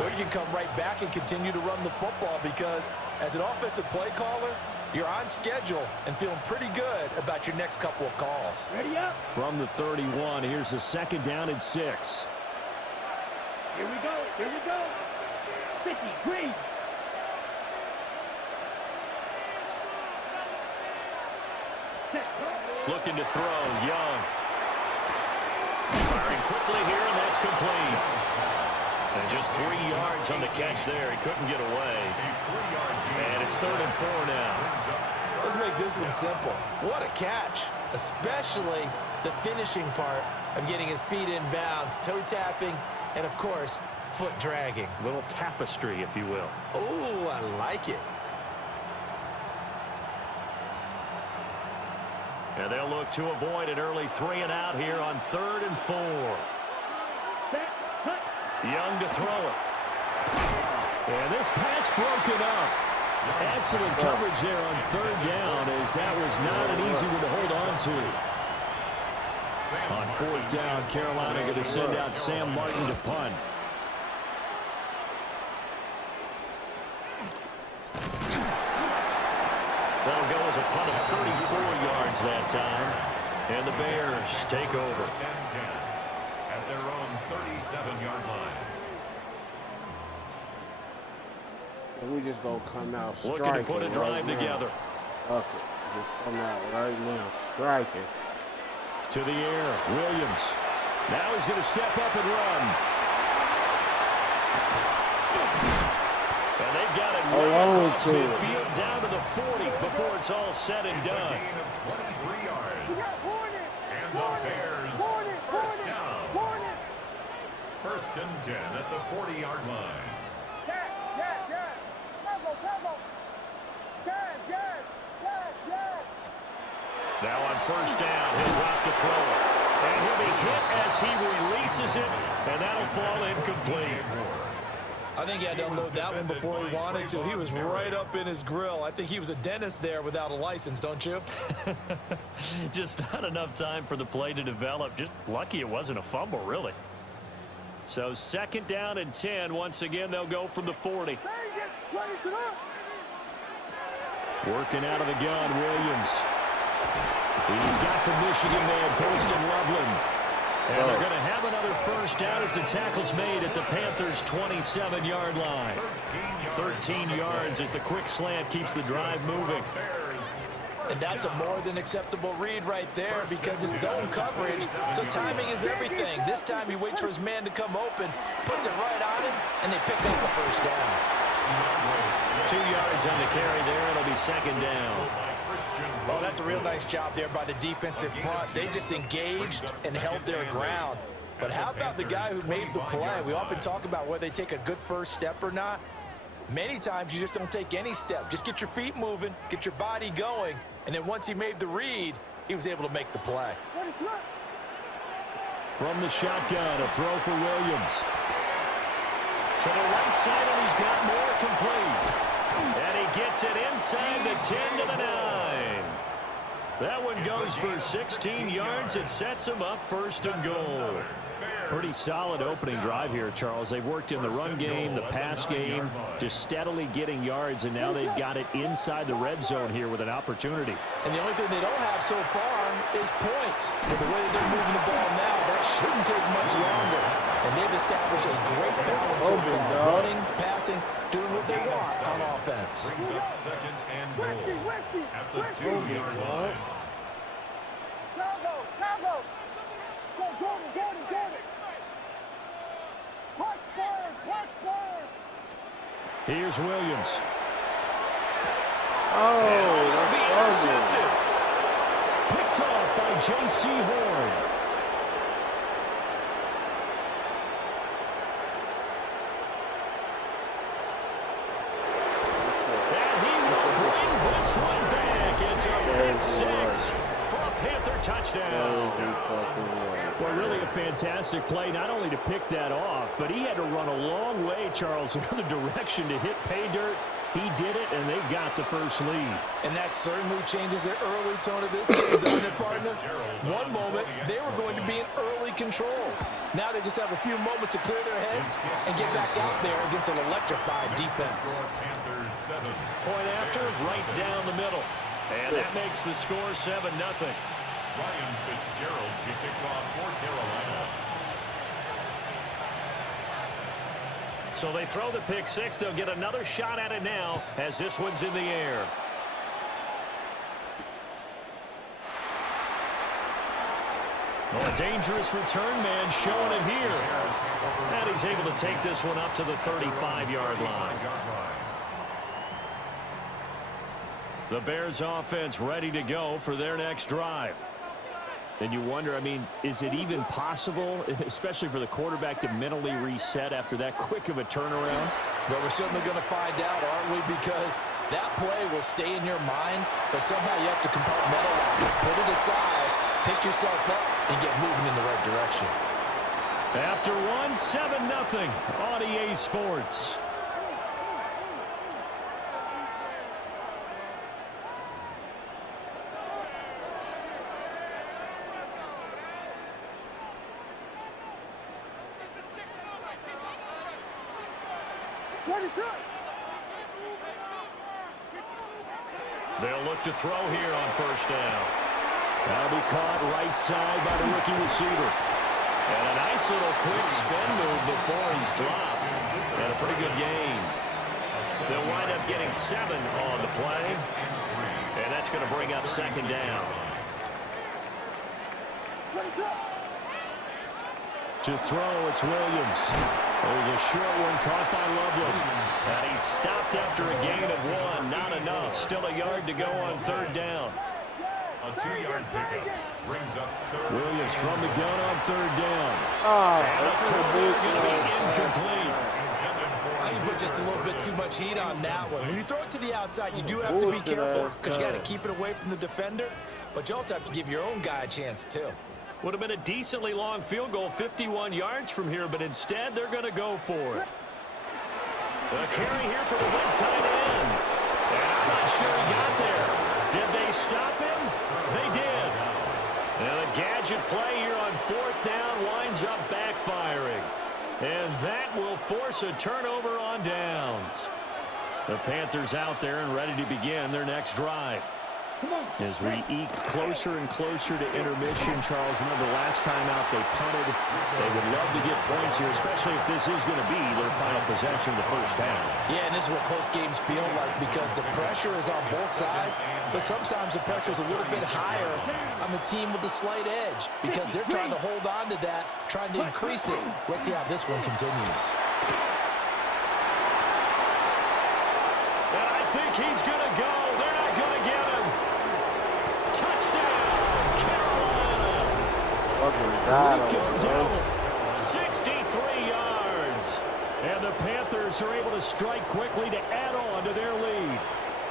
Or you can come right back and continue to run the football because as an offensive play caller, you're on schedule and feeling pretty good about your next couple of calls. Ready up. From the 31, here's a 2nd down and 6. Here we go. Here we go. 50. Green. Looking to throw, Young. Firing quickly here, and that's complete. And just 3 yards on the catch there. He couldn't get away. And it's 3rd and 4 now. Let's make this one simple. What a catch, especially the finishing part of getting his feet in bounds, toe tapping, and of course, foot dragging. Little tapestry, if you will. Oh, I like it. And they'll look to avoid an early 3 and out here on 3rd and 4. Young to throw it. And this pass broken up. Excellent coverage there on 3rd down, as that was not an easy one to hold on to. On 4th down, Carolina going to send out Sam Martin to punt. That'll go as a punt of 34 yards that time. And the Bears take over. 1st and 10 at their own 37-yard line. And we just gonna come out striking. Looking to put a drive right together. Now. Okay, just come out right now, striking. To the air, Williams. Now he's going to step up and run. And they've got it Hold right on across to it. midfield down to the 40 before it's all said and It's a done. gain of 23 yards. And the Bears, 1st down. 1st and 10 at the 40-yard line. Now on 1st down, he'll drop to throw it. And he'll be hit as he releases it, and that'll fall incomplete. I think he had to unload that one before he wanted to. He was right up in his grill. I think he was a dentist there without a license, don't you? Just not enough time for the play to develop. Just lucky it wasn't a fumble, really. So 2nd down and 10. Once again, they'll go from the 40. Working out of the gun, Williams. He's got the Michigan man, Poston Loveland. And they're going to have another 1st down as the tackle's made at the Panthers' 27-yard line. 13 yards as the quick slant keeps the drive moving. And that's a more than acceptable read right there because it's zone coverage, so timing is everything. This time he waits for his man to come open, puts it right on him, and they pick up the 1st down. 2 yards on the carry there. It'll be 2nd down. Oh, that's a real nice job there by the defensive front. They just engaged and held their ground. But how about the guy who made the play? We often talk about whether they take a good first step or not. Many times you just don't take any step. Just get your feet moving, get your body going, and then once he made the read, he was able to make the play. From the shotgun, a throw for Williams. To the right side, and he's got more complete. And he gets it inside the 10 to the 9. That one goes for 16 yards. It sets him up first and goal. Pretty solid opening drive here, Charles. They've worked in the run game, the pass game, just steadily getting yards, and now they've got it inside the red zone here with an opportunity. And the only thing they don't have so far is points. With the way that they're moving the ball now, that shouldn't take much longer. And they've established a great balance of running, passing, doing what they want on offense. Brings up second and goal at the 2-yard line. Here's Williams. Oh, Intercepted. Picked off by J.C. Horn. And he will bring this one back. It's a pick six for a Panther touchdown. Well, really a fantastic play, not only to pick that off, but he had to run a long way, Charles, in the other direction to hit pay dirt. He did it, and they got the first lead. And that certainly changes the early tone of this game, doesn't it, partner? One moment, they were going to be in early control. Now they just have a few moments to clear their heads and get back out there against an electrified defense. Point after, right down the middle. And that makes the score 7-0. Ryan Fitzgerald to kick off for Carolina. So they throw the pick six. They'll get another shot at it now as this one's in the air. Well, a dangerous return man showing it here. And he's able to take this one up to the 35-yard line. The Bears offense ready to go for their next drive. And you wonder, I mean, is it even possible, especially for the quarterback, to mentally reset after that quick of a turnaround? Well, we're certainly going to find out, aren't we? Because that play will stay in your mind, but somehow you have to compartmentalize, put it aside, pick yourself up, and get moving in the right direction. After one, 7-0 on EA Sports. They'll look to throw here on first down. That'll be caught right side by the rookie receiver. And a nice little quick spin move before he's dropped. And a pretty good gain. They'll wind up getting 7 on the play. And that's going to bring up second down. To throw, it's Williams. There's a short one caught by Loveland. And he's stopped after a gain of 1. Not enough. Still a yard to go on third down. A 2-yard pickup brings up third. Williams from the gun on third down. And the throw going to be incomplete. I think you put just a little bit too much heat on that one. When you throw it to the outside, you do have to be careful because you got to keep it away from the defender, but you also have to give your own guy a chance too. Would have been a decently long field goal, 51 yards from here, but instead they're going to go for it. A carry here for the big tight end. And I'm not sure he got there. Did they stop him? They did. And a gadget play here on fourth down winds up backfiring. And that will force a turnover on downs. The Panthers out there and ready to begin their next drive. As we eke closer and closer to intermission, Charles, remember last time out they punted. They would love to get points here, especially if this is going to be their final possession of the first half. Yeah, and this is what close games feel like because the pressure is on both sides, but sometimes the pressure is a little bit higher on the team with the slight edge because they're trying to hold on to that, trying to increase it. Let's see how this one continues. And I think he's going to go. They're not going to get him. Touchdown, Carolina. Fucking God, And the Panthers are able to strike quickly to add on to their lead.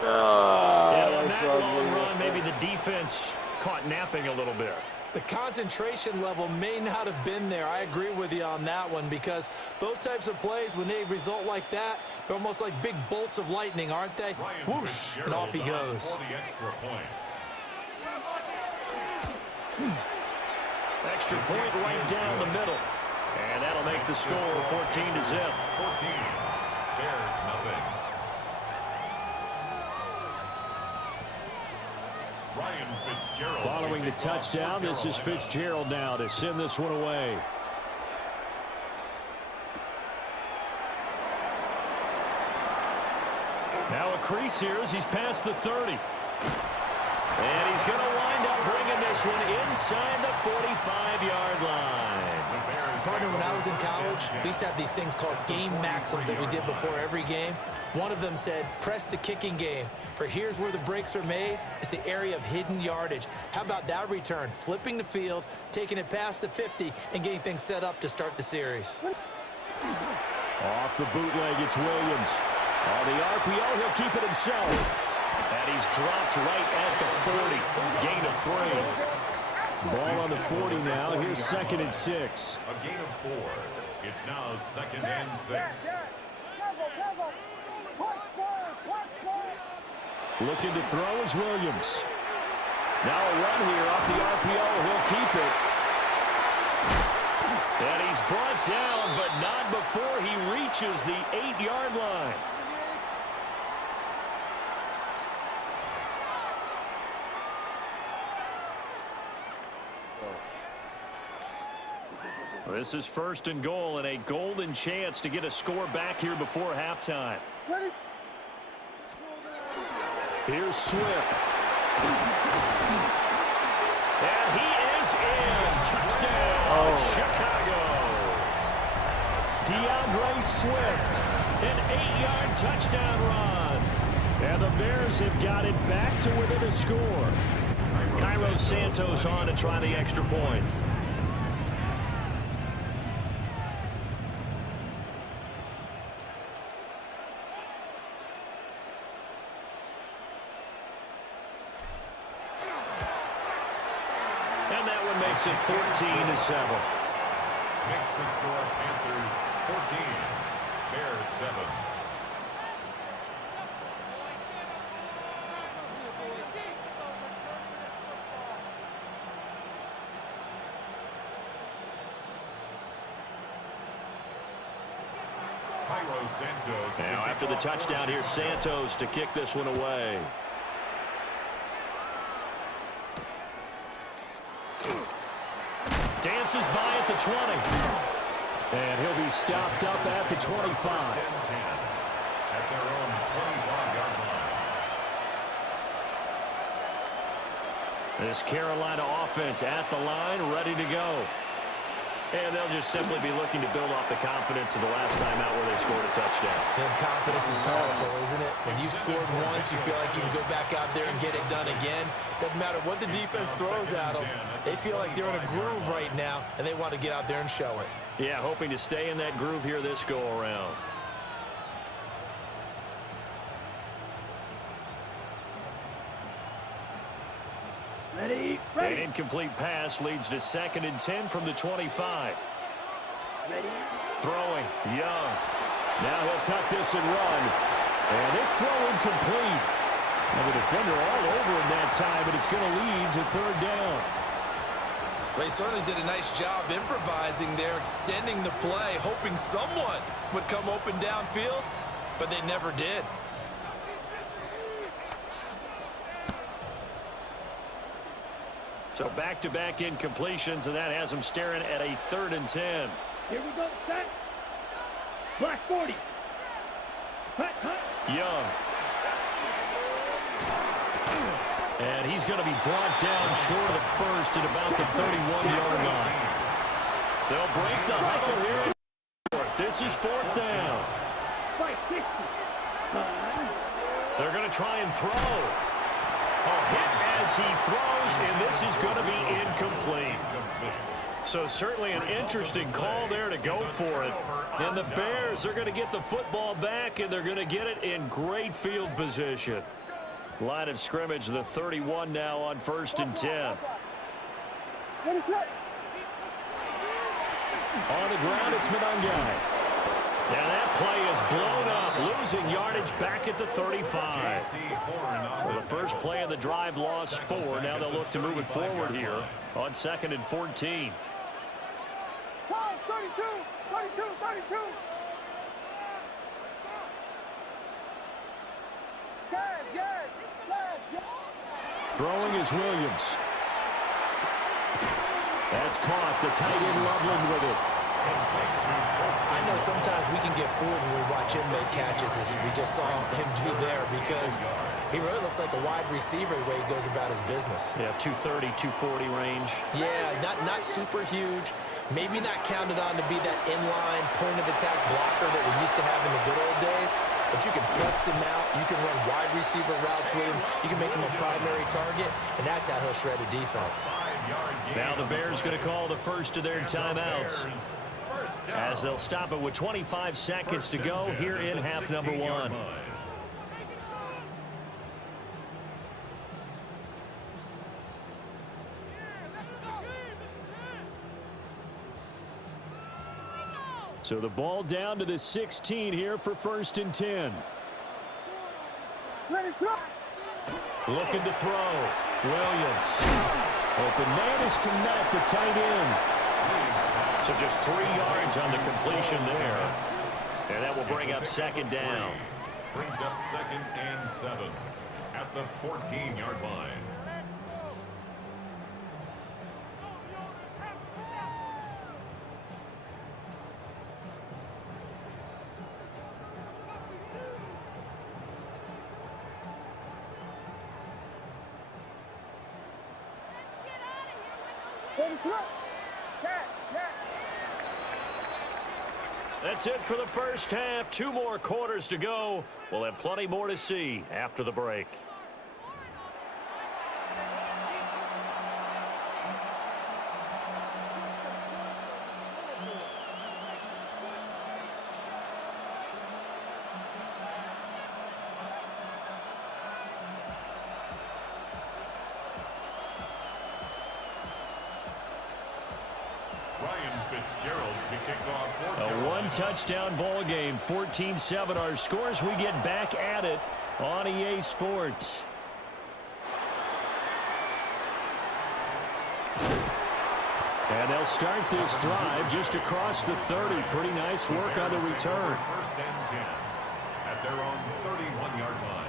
On that long run, maybe the defense caught napping a little bit. The concentration level may not have been there. I agree with you on that one, because those types of plays, when they result like that, they're almost like big bolts of lightning, aren't they? Whoosh, and off he goes. For the extra point. Extra point right down the middle. And that'll make the score 14-0. 14. Bears nothing. Ryan Fitzgerald. Following the touchdown, this is Fitzgerald now to send this one away. Now a crease here as he's past the 30. And he's going to wind up bringing this one inside the 45-yard line. Partner, when I was in college, we used to have these things called game maxims that we did before every game. One of them said, press the kicking game. For here's where the breaks are made. It's the area of hidden yardage. How about that return? Flipping the field, taking it past the 50, and getting things set up to start the series. Off the bootleg, it's Williams. On the RPO, he'll keep it himself. And he's dropped right at the 40. Gain of 3. Ball on the 40 now. Here's 2nd and 6. A gain of 4. It's now 2nd and 6. Looking to throw is Williams. Now a run here off the RPO. He'll keep it. And he's brought down, but not before he reaches the 8-yard line. This is 1st and goal, and a golden chance to get a score back here before halftime. Here's Swift. And he is in. Touchdown, Chicago. DeAndre Swift, an 8-yard touchdown run. And the Bears have got it back to within a score. Cairo Santos on to try the extra point. Makes it 14-7. Makes the score Panthers 14, Bears 7. Cairo Santos. Now after the touchdown, here's Santos to kick this one away. Dances by at the 20. And he'll be stopped up at the 25. At their own 25-yard line. This Carolina offense at the line, ready to go. And they'll just simply be looking to build off the confidence of the last time out where they scored a touchdown. And confidence is powerful, isn't it? When you've scored once, you feel like you can go back out there and get it done again. Doesn't matter what the defense throws at them. They feel like they're in a groove right now, and they want to get out there and show it. Yeah, hoping to stay in that groove here this go-around. Ready? An incomplete pass leads to 2nd and 10 from the 25. Ready? Throwing, Young. Now he'll tuck this and run. And this throw incomplete. And the defender all over him that time, but it's going to lead to 3rd down. They certainly did a nice job improvising there, extending the play, hoping someone would come open downfield, but they never did. So back-to-back incompletions, and that has them staring at a 3rd and 10. Here we go, set. Black 40. Hut, hut. Young. And he's going to be brought down short of the first at about the 31-yard line. They'll break the huddle here. This is 4th down. 560. They're going to try and throw. A hit as he throws, and this is going to be incomplete. So certainly an interesting call there to go for it. And the Bears are going to get the football back, and they're going to get it in great field position. Line of scrimmage, the 31 now on 1st and 10. On the ground, it's Monangai. And that play is blown up, losing yardage back at the 35. Well, the first play of the drive lost 4. Now they'll look to move it forward here on 2nd and 14. 32, 32, 32. Yes. Throwing is Williams. That's caught. The tight end Loveland with it. I know sometimes we can get fooled when we watch him make catches, as we just saw him do there, because he really looks like a wide receiver the way he goes about his business. Yeah, 230, 240 range. Yeah, not super huge. Maybe not counted on to be that inline point-of-attack blocker that we used to have in the good old days. But you can flex him out. You can run wide receiver routes with him. You can make him a primary target, and that's how he'll shred a defense. Now the Bears going to call the first of their timeouts, as they'll stop it with 25 seconds to go here in half number 1. So the ball down to the 16 here for 1st and 10. Looking to throw. Williams. Open man is Kmet, the tight end. So just 3 yards on the completion there. And that will bring up 2nd down. Brings up 2nd and 7 at the 14-yard line. That's it for the first half. 2 more quarters to go. We'll have plenty more to see after the break. A 1-touchdown ball game, 14-7 our scores. We get back at it on EA Sports. And they'll start this drive just across the 30. Pretty nice work on the return. 1st and 10 at their own 31-yard line.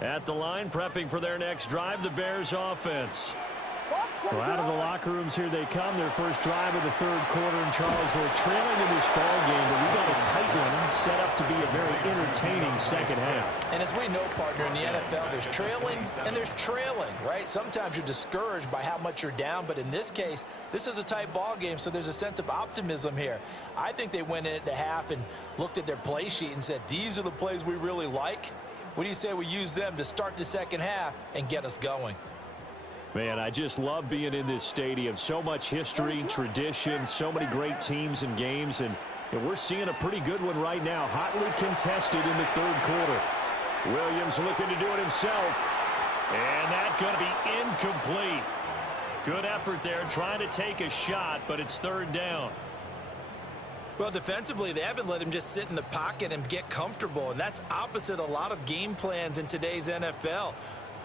At the line, prepping for their next drive, the Bears offense. Well, out of the locker rooms here they come. Their first drive of the 3rd quarter. And Charles, they're trailing in this ball game, but we got a tight one set up to be a very entertaining 2nd half. And as we know, partner, in the NFL, there's trailing and there's trailing, right? Sometimes you're discouraged by how much you're down, but in this case, this is a tight ball game, so there's a sense of optimism here. I think they went in at the half and looked at their play sheet and said, these are the plays we really like. What do you say we use them to start the 2nd half and get us going? Man, I just love being in this stadium. So much history, tradition, so many great teams and games, and we're seeing a pretty good one right now. Hotly contested in the 3rd quarter. Williams looking to do it himself. And that's going to be incomplete. Good effort there, trying to take a shot, but it's 3rd down. Well, defensively, they haven't let him just sit in the pocket and get comfortable, and that's opposite a lot of game plans in today's NFL.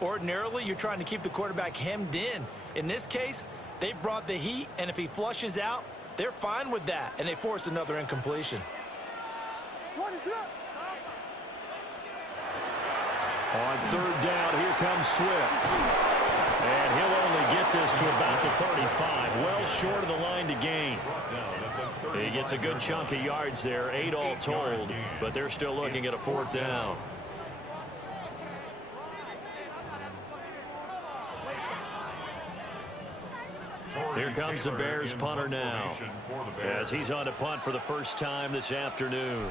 Ordinarily, you're trying to keep the quarterback hemmed in. In this case, they brought the heat, and if he flushes out, they're fine with that, and they force another incompletion. On 3rd down, here comes Swift. And he'll only get this to about the 35, well short of the line to gain. He gets a good chunk of yards there, 8 all told, but they're still looking at a 4th down. Here comes the Bears punter now, as he's on to punt for the first time this afternoon.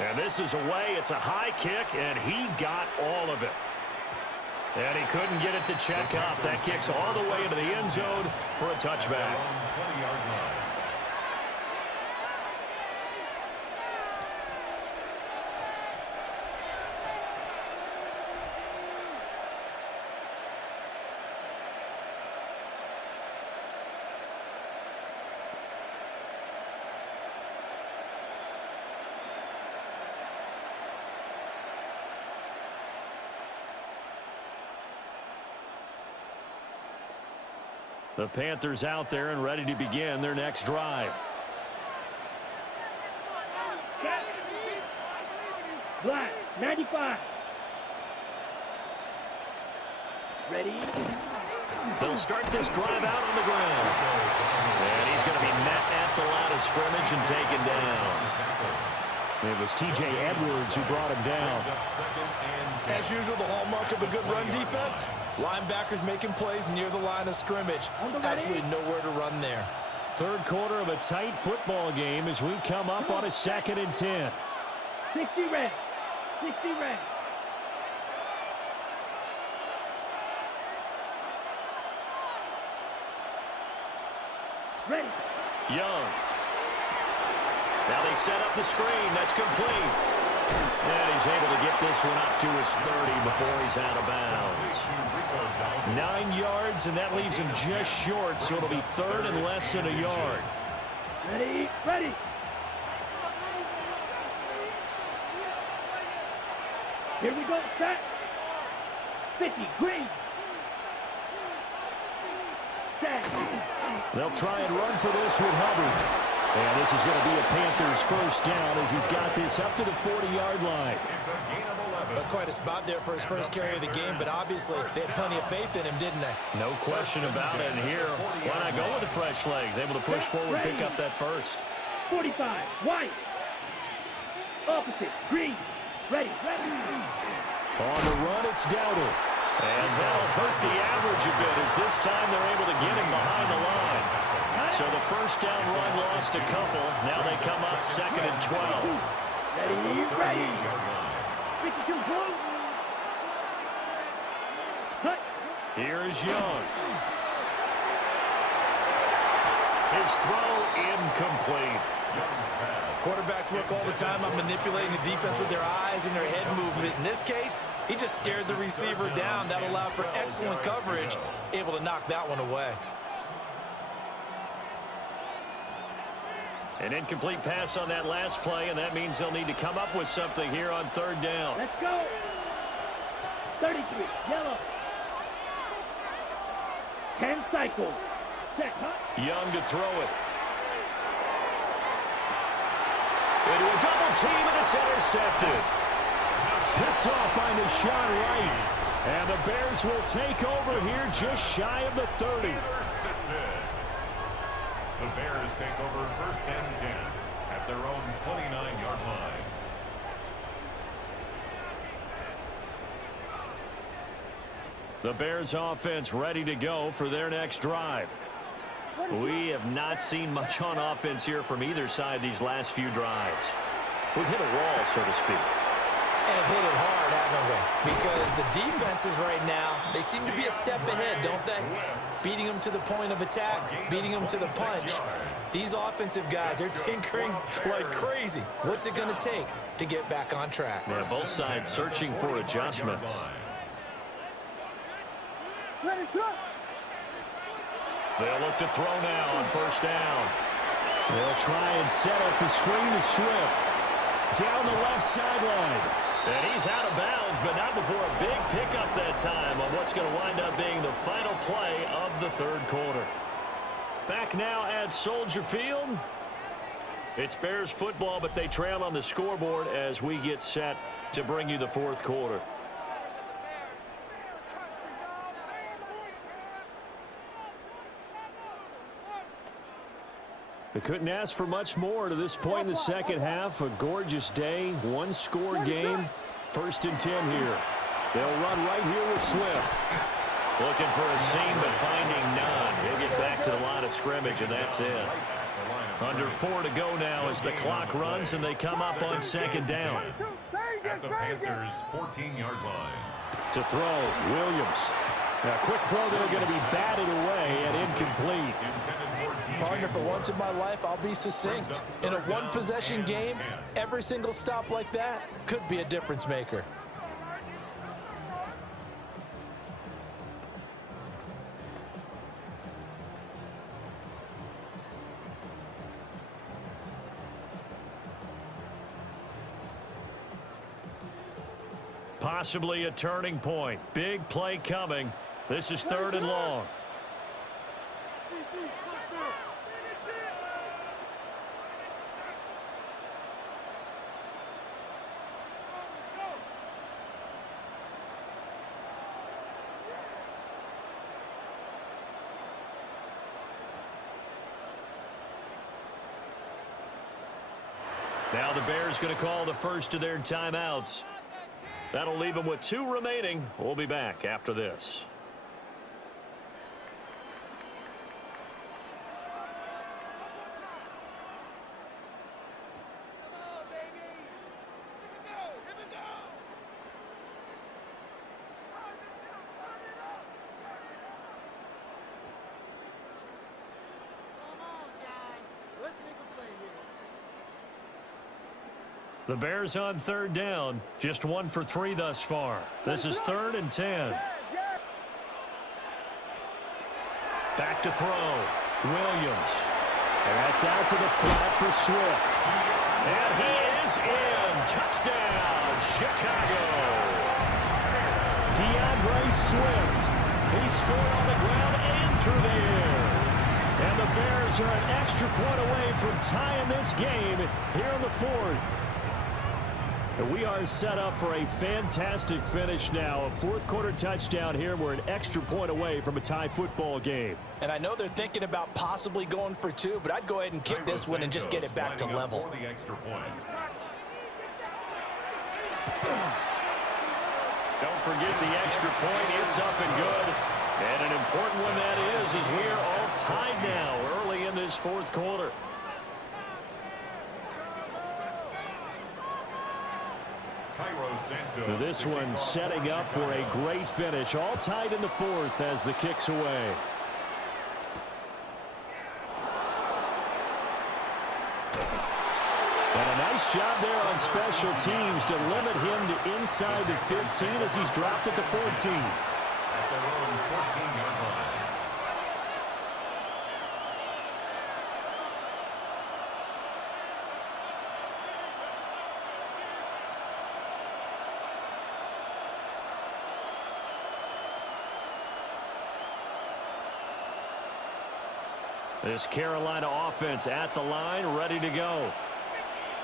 And this is away. It's a high kick, and he got all of it. And he couldn't get it to check up. That kick's all the way into the end zone for a touchback. The Panthers out there and ready to begin their next drive. Black, 95. Ready? They'll start this drive out on the ground. And he's going to be met at the line of scrimmage and taken down. It was T.J. Edwards who brought him down. As usual, the hallmark of a good run defense, linebackers making plays near the line of scrimmage. Absolutely nowhere to run there. Third quarter of a tight football game as we come up on a 2nd and 10. 60 red. 60 red. Ready. Young. Now they set up the screen. That's complete. And he's able to get this one up to his 30 before he's out of bounds. 9 yards, and that leaves him just short, so it'll be third and less than a yard. Ready. Ready. Here we go. Set. 50. Green. Set. They'll try and run for this with Hubbard. And this is going to be a Panthers first down as he's got this up to the 40-yard line. That's quite a spot there for his first carry of the game, but obviously they had plenty of faith in him, didn't they? No question about it. And here, why not go with the fresh legs? Able to push forward, pick up that first. 45. White. Opposite. Green. Ready. Ready. On the run, it's Dowdle. And that'll hurt the average a bit as this time they're able to get him behind the line. So the first down run lost a couple. Now they come up 2nd and 12. Ready. Ready. 52 close. Cut. Here's Young. His throw incomplete. Quarterbacks work all the time on manipulating the defense with their eyes and their head movement. In this case, he just stared the receiver down. That allowed for excellent coverage, able to knock that one away. An incomplete pass on that last play, and that means they'll need to come up with something here on third down. Let's go. 33. Yellow. 10 cycles. Check. Young to throw it. Into a double team, and it's intercepted. Picked off by Deshaun Wright. And the Bears will take over here just shy of the 30. The Bears take over 1st and 10 at their own 29-yard line. The Bears offense ready to go for their next drive. We have not seen much on offense here from either side these last few drives. We've hit a wall, so to speak. And have hit it hard, haven't we? Because the defenses right now, they seem to be a step ahead, don't they? Beating them to the point of attack, beating them to the punch. These offensive guys, they're tinkering like crazy. What's it going to take to get back on track? Yeah, both sides searching for adjustments. Ready, sir. They'll look to throw now on first down. They'll try and set up the screen to Swift. Down the left sideline. And he's out of bounds, but not before a big pickup that time on what's going to wind up being the final play of the third quarter. Back now at Soldier Field. It's Bears football, but they trail on the scoreboard as we get set to bring you the fourth quarter. They couldn't ask for much more to this point in the second half. A gorgeous day, one-score game. 1st and 10 here. They'll run right here with Swift. Looking for a seam, but finding none. He'll get back to the line of scrimmage, and that's it. Under 4 to go now as the clock runs, and they come up on second down. At the Panthers' 14-yard line. To throw, Williams. A quick throw there, going to be batted away and incomplete. Partner, for once in my life, I'll be succinct. In a one-possession game, every single stop like that could be a difference maker. Possibly a turning point. Big play coming. This is 3rd and long. Now the Bears going to call the first of their timeouts. That'll leave them with 2 remaining. We'll be back after this. The Bears on 3rd down. Just 1 for 3 thus far. This is 3rd and 10. Back to throw. Williams. And that's out to the flat for Swift. And he is in. Touchdown, Chicago. DeAndre Swift. He scored on the ground and through the air. And the Bears are an extra point away from tying this game here in the 4th. And we are set up for a fantastic finish now. A 4th quarter touchdown here. We're an extra point away from a tie football game. And I know they're thinking about possibly going for 2, but I'd go ahead and kick this one and just get it back to level. The extra point. Don't forget the extra point. It's up and good. And an important one that is, as we are all tied now early in this 4th quarter. This one setting up for a great finish. All tied in the 4th as the kick's away. And a nice job there on special teams to limit him to inside the 15 as he's dropped at the 14. At their own 14-yard line. This Carolina offense at the line, ready to go.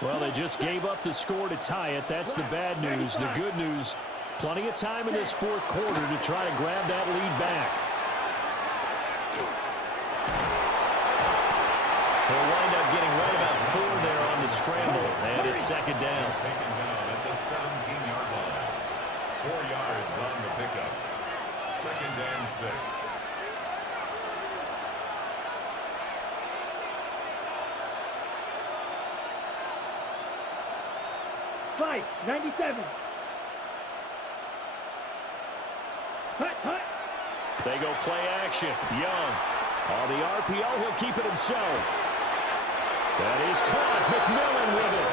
Well, they just gave up the score to tie it. That's the bad news. The good news, plenty of time in this 4th quarter to try to grab that lead back. He'll wind up getting right about 4 there on the scramble, and it's 2nd down. Taken down at the 17-yard line. 4 yards on the pickup. 2nd and 6. Fight, 97. Hut. They go play action. Young. On the RPO, he'll keep it himself. That is caught. McMillan with it.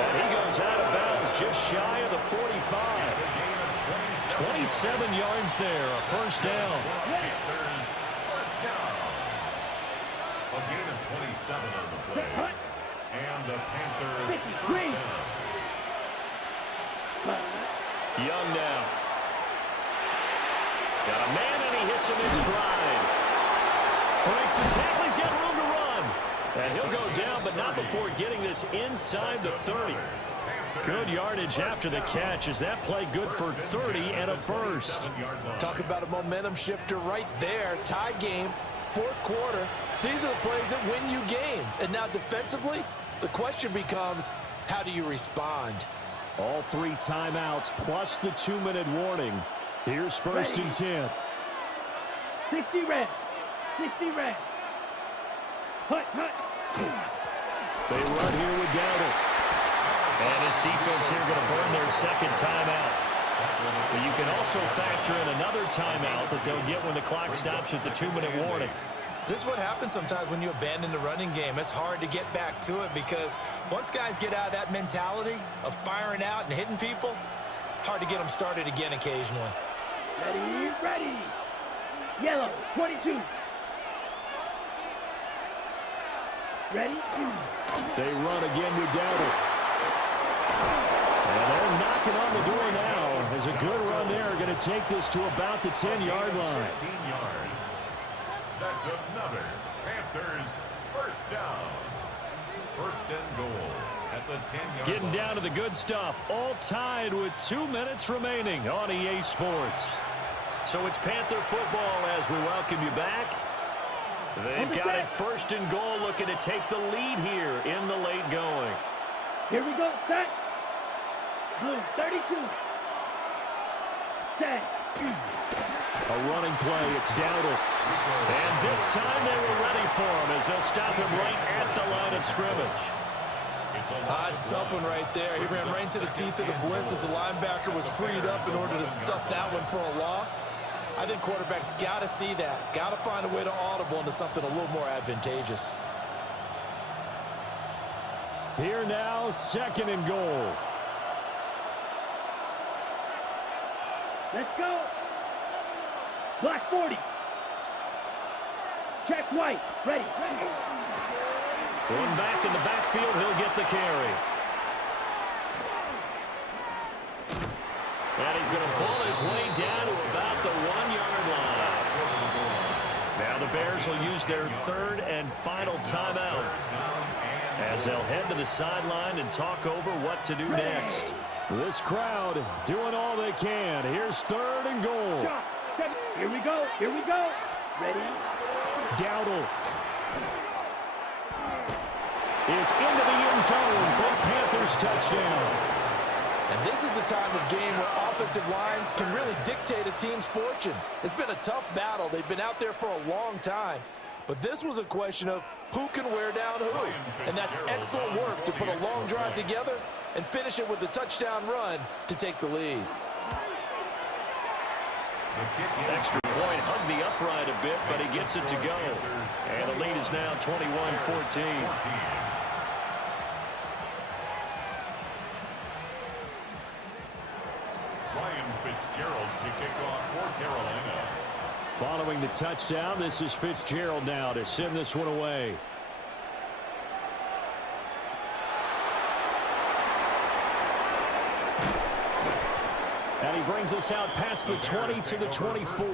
And he goes out of bounds just shy of the 45. 27 yards there, a 1st down. Panthers, 1st down. A gain of 27 on the play. And the Panthers, 1st down. Young now. Got a man, and he hits him in stride. Breaks the tackle. He's got room to run. And he'll go down, but not before getting this inside the 30. Good yardage after the catch. Is that play good for 30 and a 1st? Talk about a momentum shifter right there. Tie game, 4th quarter. These are the plays that win you games. And now defensively, the question becomes, how do you respond? All 3 timeouts plus the 2-minute warning. Here's 1st and 10. 60 red. 60 red. Hut, hut. They run here with Dowdle. And his defense here going to burn their second timeout. But you can also factor in another timeout that they'll get when the clock stops at the 2-minute warning. This is what happens sometimes when you abandon the running game. It's hard to get back to it because once guys get out of that mentality of firing out and hitting people, hard to get them started again occasionally. Ready, ready. Yellow, 22. Ready? They run again with Dowdle. And they're knocking on the door now. There's a good run there. Going to take this to about the 10-yard line. 15 yards. That's another Panthers first down. First and goal at the 10-yard line. Getting down to the good stuff. All tied with 2 minutes remaining on EA Sports. So it's Panther football as we welcome you back. They've got it first and goal, looking to take the lead here in the late going. Here we go, set. Blue, 32. Set. A running play. It's Dowdle. And this time they were ready for him as they'll stop him right at the line of scrimmage. It's a tough one right there. He ran right into the teeth of the blitz as the linebacker was freed up in order to stuff that one for a loss. I think quarterbacks got to see that. Got to find a way to audible into something a little more advantageous. Here now, second and goal. Let's go. Black 40. Check white. Ready. Going back in the backfield, he'll get the carry. And he's going to pull his way down to about the 1-yard line. Now the Bears will use their third and final timeout as they'll head to the sideline and talk over what to do next. This crowd doing all they can. Here's third and goal. Here we go. Here we go. Ready. Dowdle is into the end zone for a Panthers touchdown. And this is a time of game where offensive lines can really dictate a team's fortunes. It's been a tough battle. They've been out there for a long time. But this was a question of who can wear down who. And that's excellent work to put a long drive together and finish it with a touchdown run to take the lead. Extra point, hugged the upright a bit, but he gets it to go. And the lead is now 21-14. Fitzgerald to kick off for Carolina. Following the touchdown, this is Fitzgerald now to send this one away. And he brings us out past the 20 to the 24.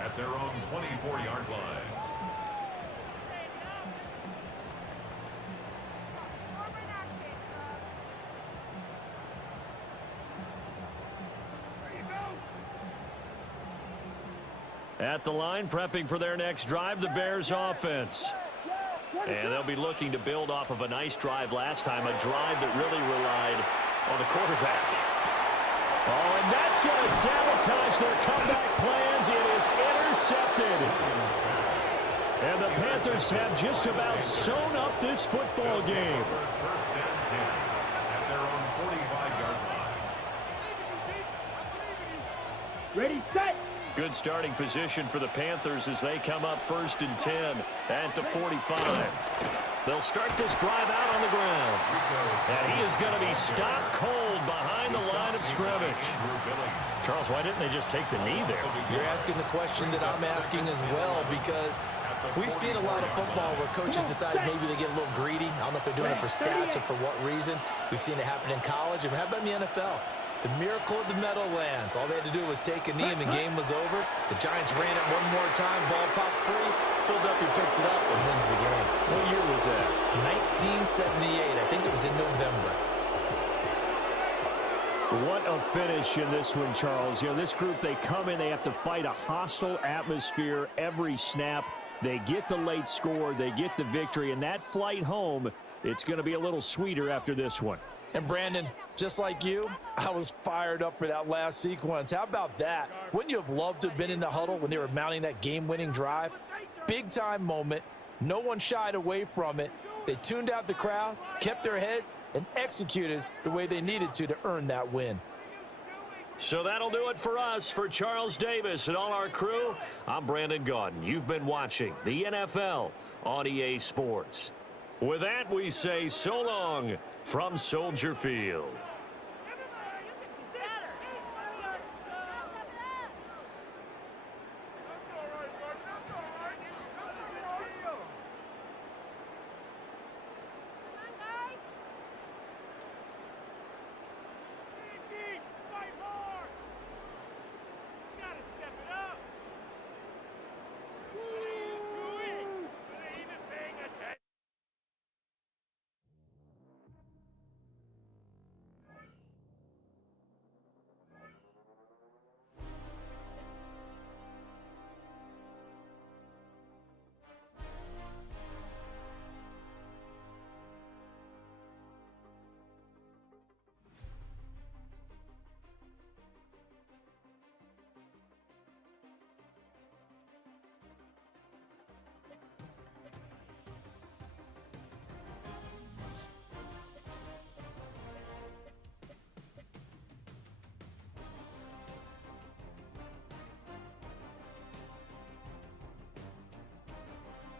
At their own 24-yard line. At the line, prepping for their next drive, the Bears offense. And they'll be looking to build off of a nice drive last time, a drive that really relied on the quarterback. Oh, and that's going to sabotage their comeback plans. It is intercepted. And the Panthers have just about sewn up this football game. First and 10 at their own 45-yard line. Ready, set. Good starting position for the Panthers as they come up first and 10 at the 45. They'll start this drive out on the ground. And he is going to be stopped cold behind the line of scrimmage. Charles, why didn't they just take the knee there? You're asking the question that I'm asking as well, because we've seen a lot of football where coaches decide maybe they get a little greedy. I don't know if they're doing it for stats or for what reason. We've seen it happen in college. And how about in the NFL? The miracle of the Meadowlands. All they had to do was take a knee and the game was over. The Giants ran it one more time, ball popped free. Philadelphia picks it up and wins the game. What year was that? 1978. I think it was in November. What a finish in this one, Charles. You know, this group, they come in, they have to fight a hostile atmosphere every snap. They get the late score, they get the victory, and that flight home, it's going to be a little sweeter after this one. And Brandon, just like you, I was fired up for that last sequence. How about that? Wouldn't you have loved to have been in the huddle when they were mounting that game-winning drive? Big-time moment. No one shied away from it. They tuned out the crowd, kept their heads, and executed the way they needed to earn that win. So that'll do it for us. For Charles Davis and all our crew, I'm Brandon Gaudin. You've been watching the NFL on EA Sports. With that, we say so long from Soldier Field.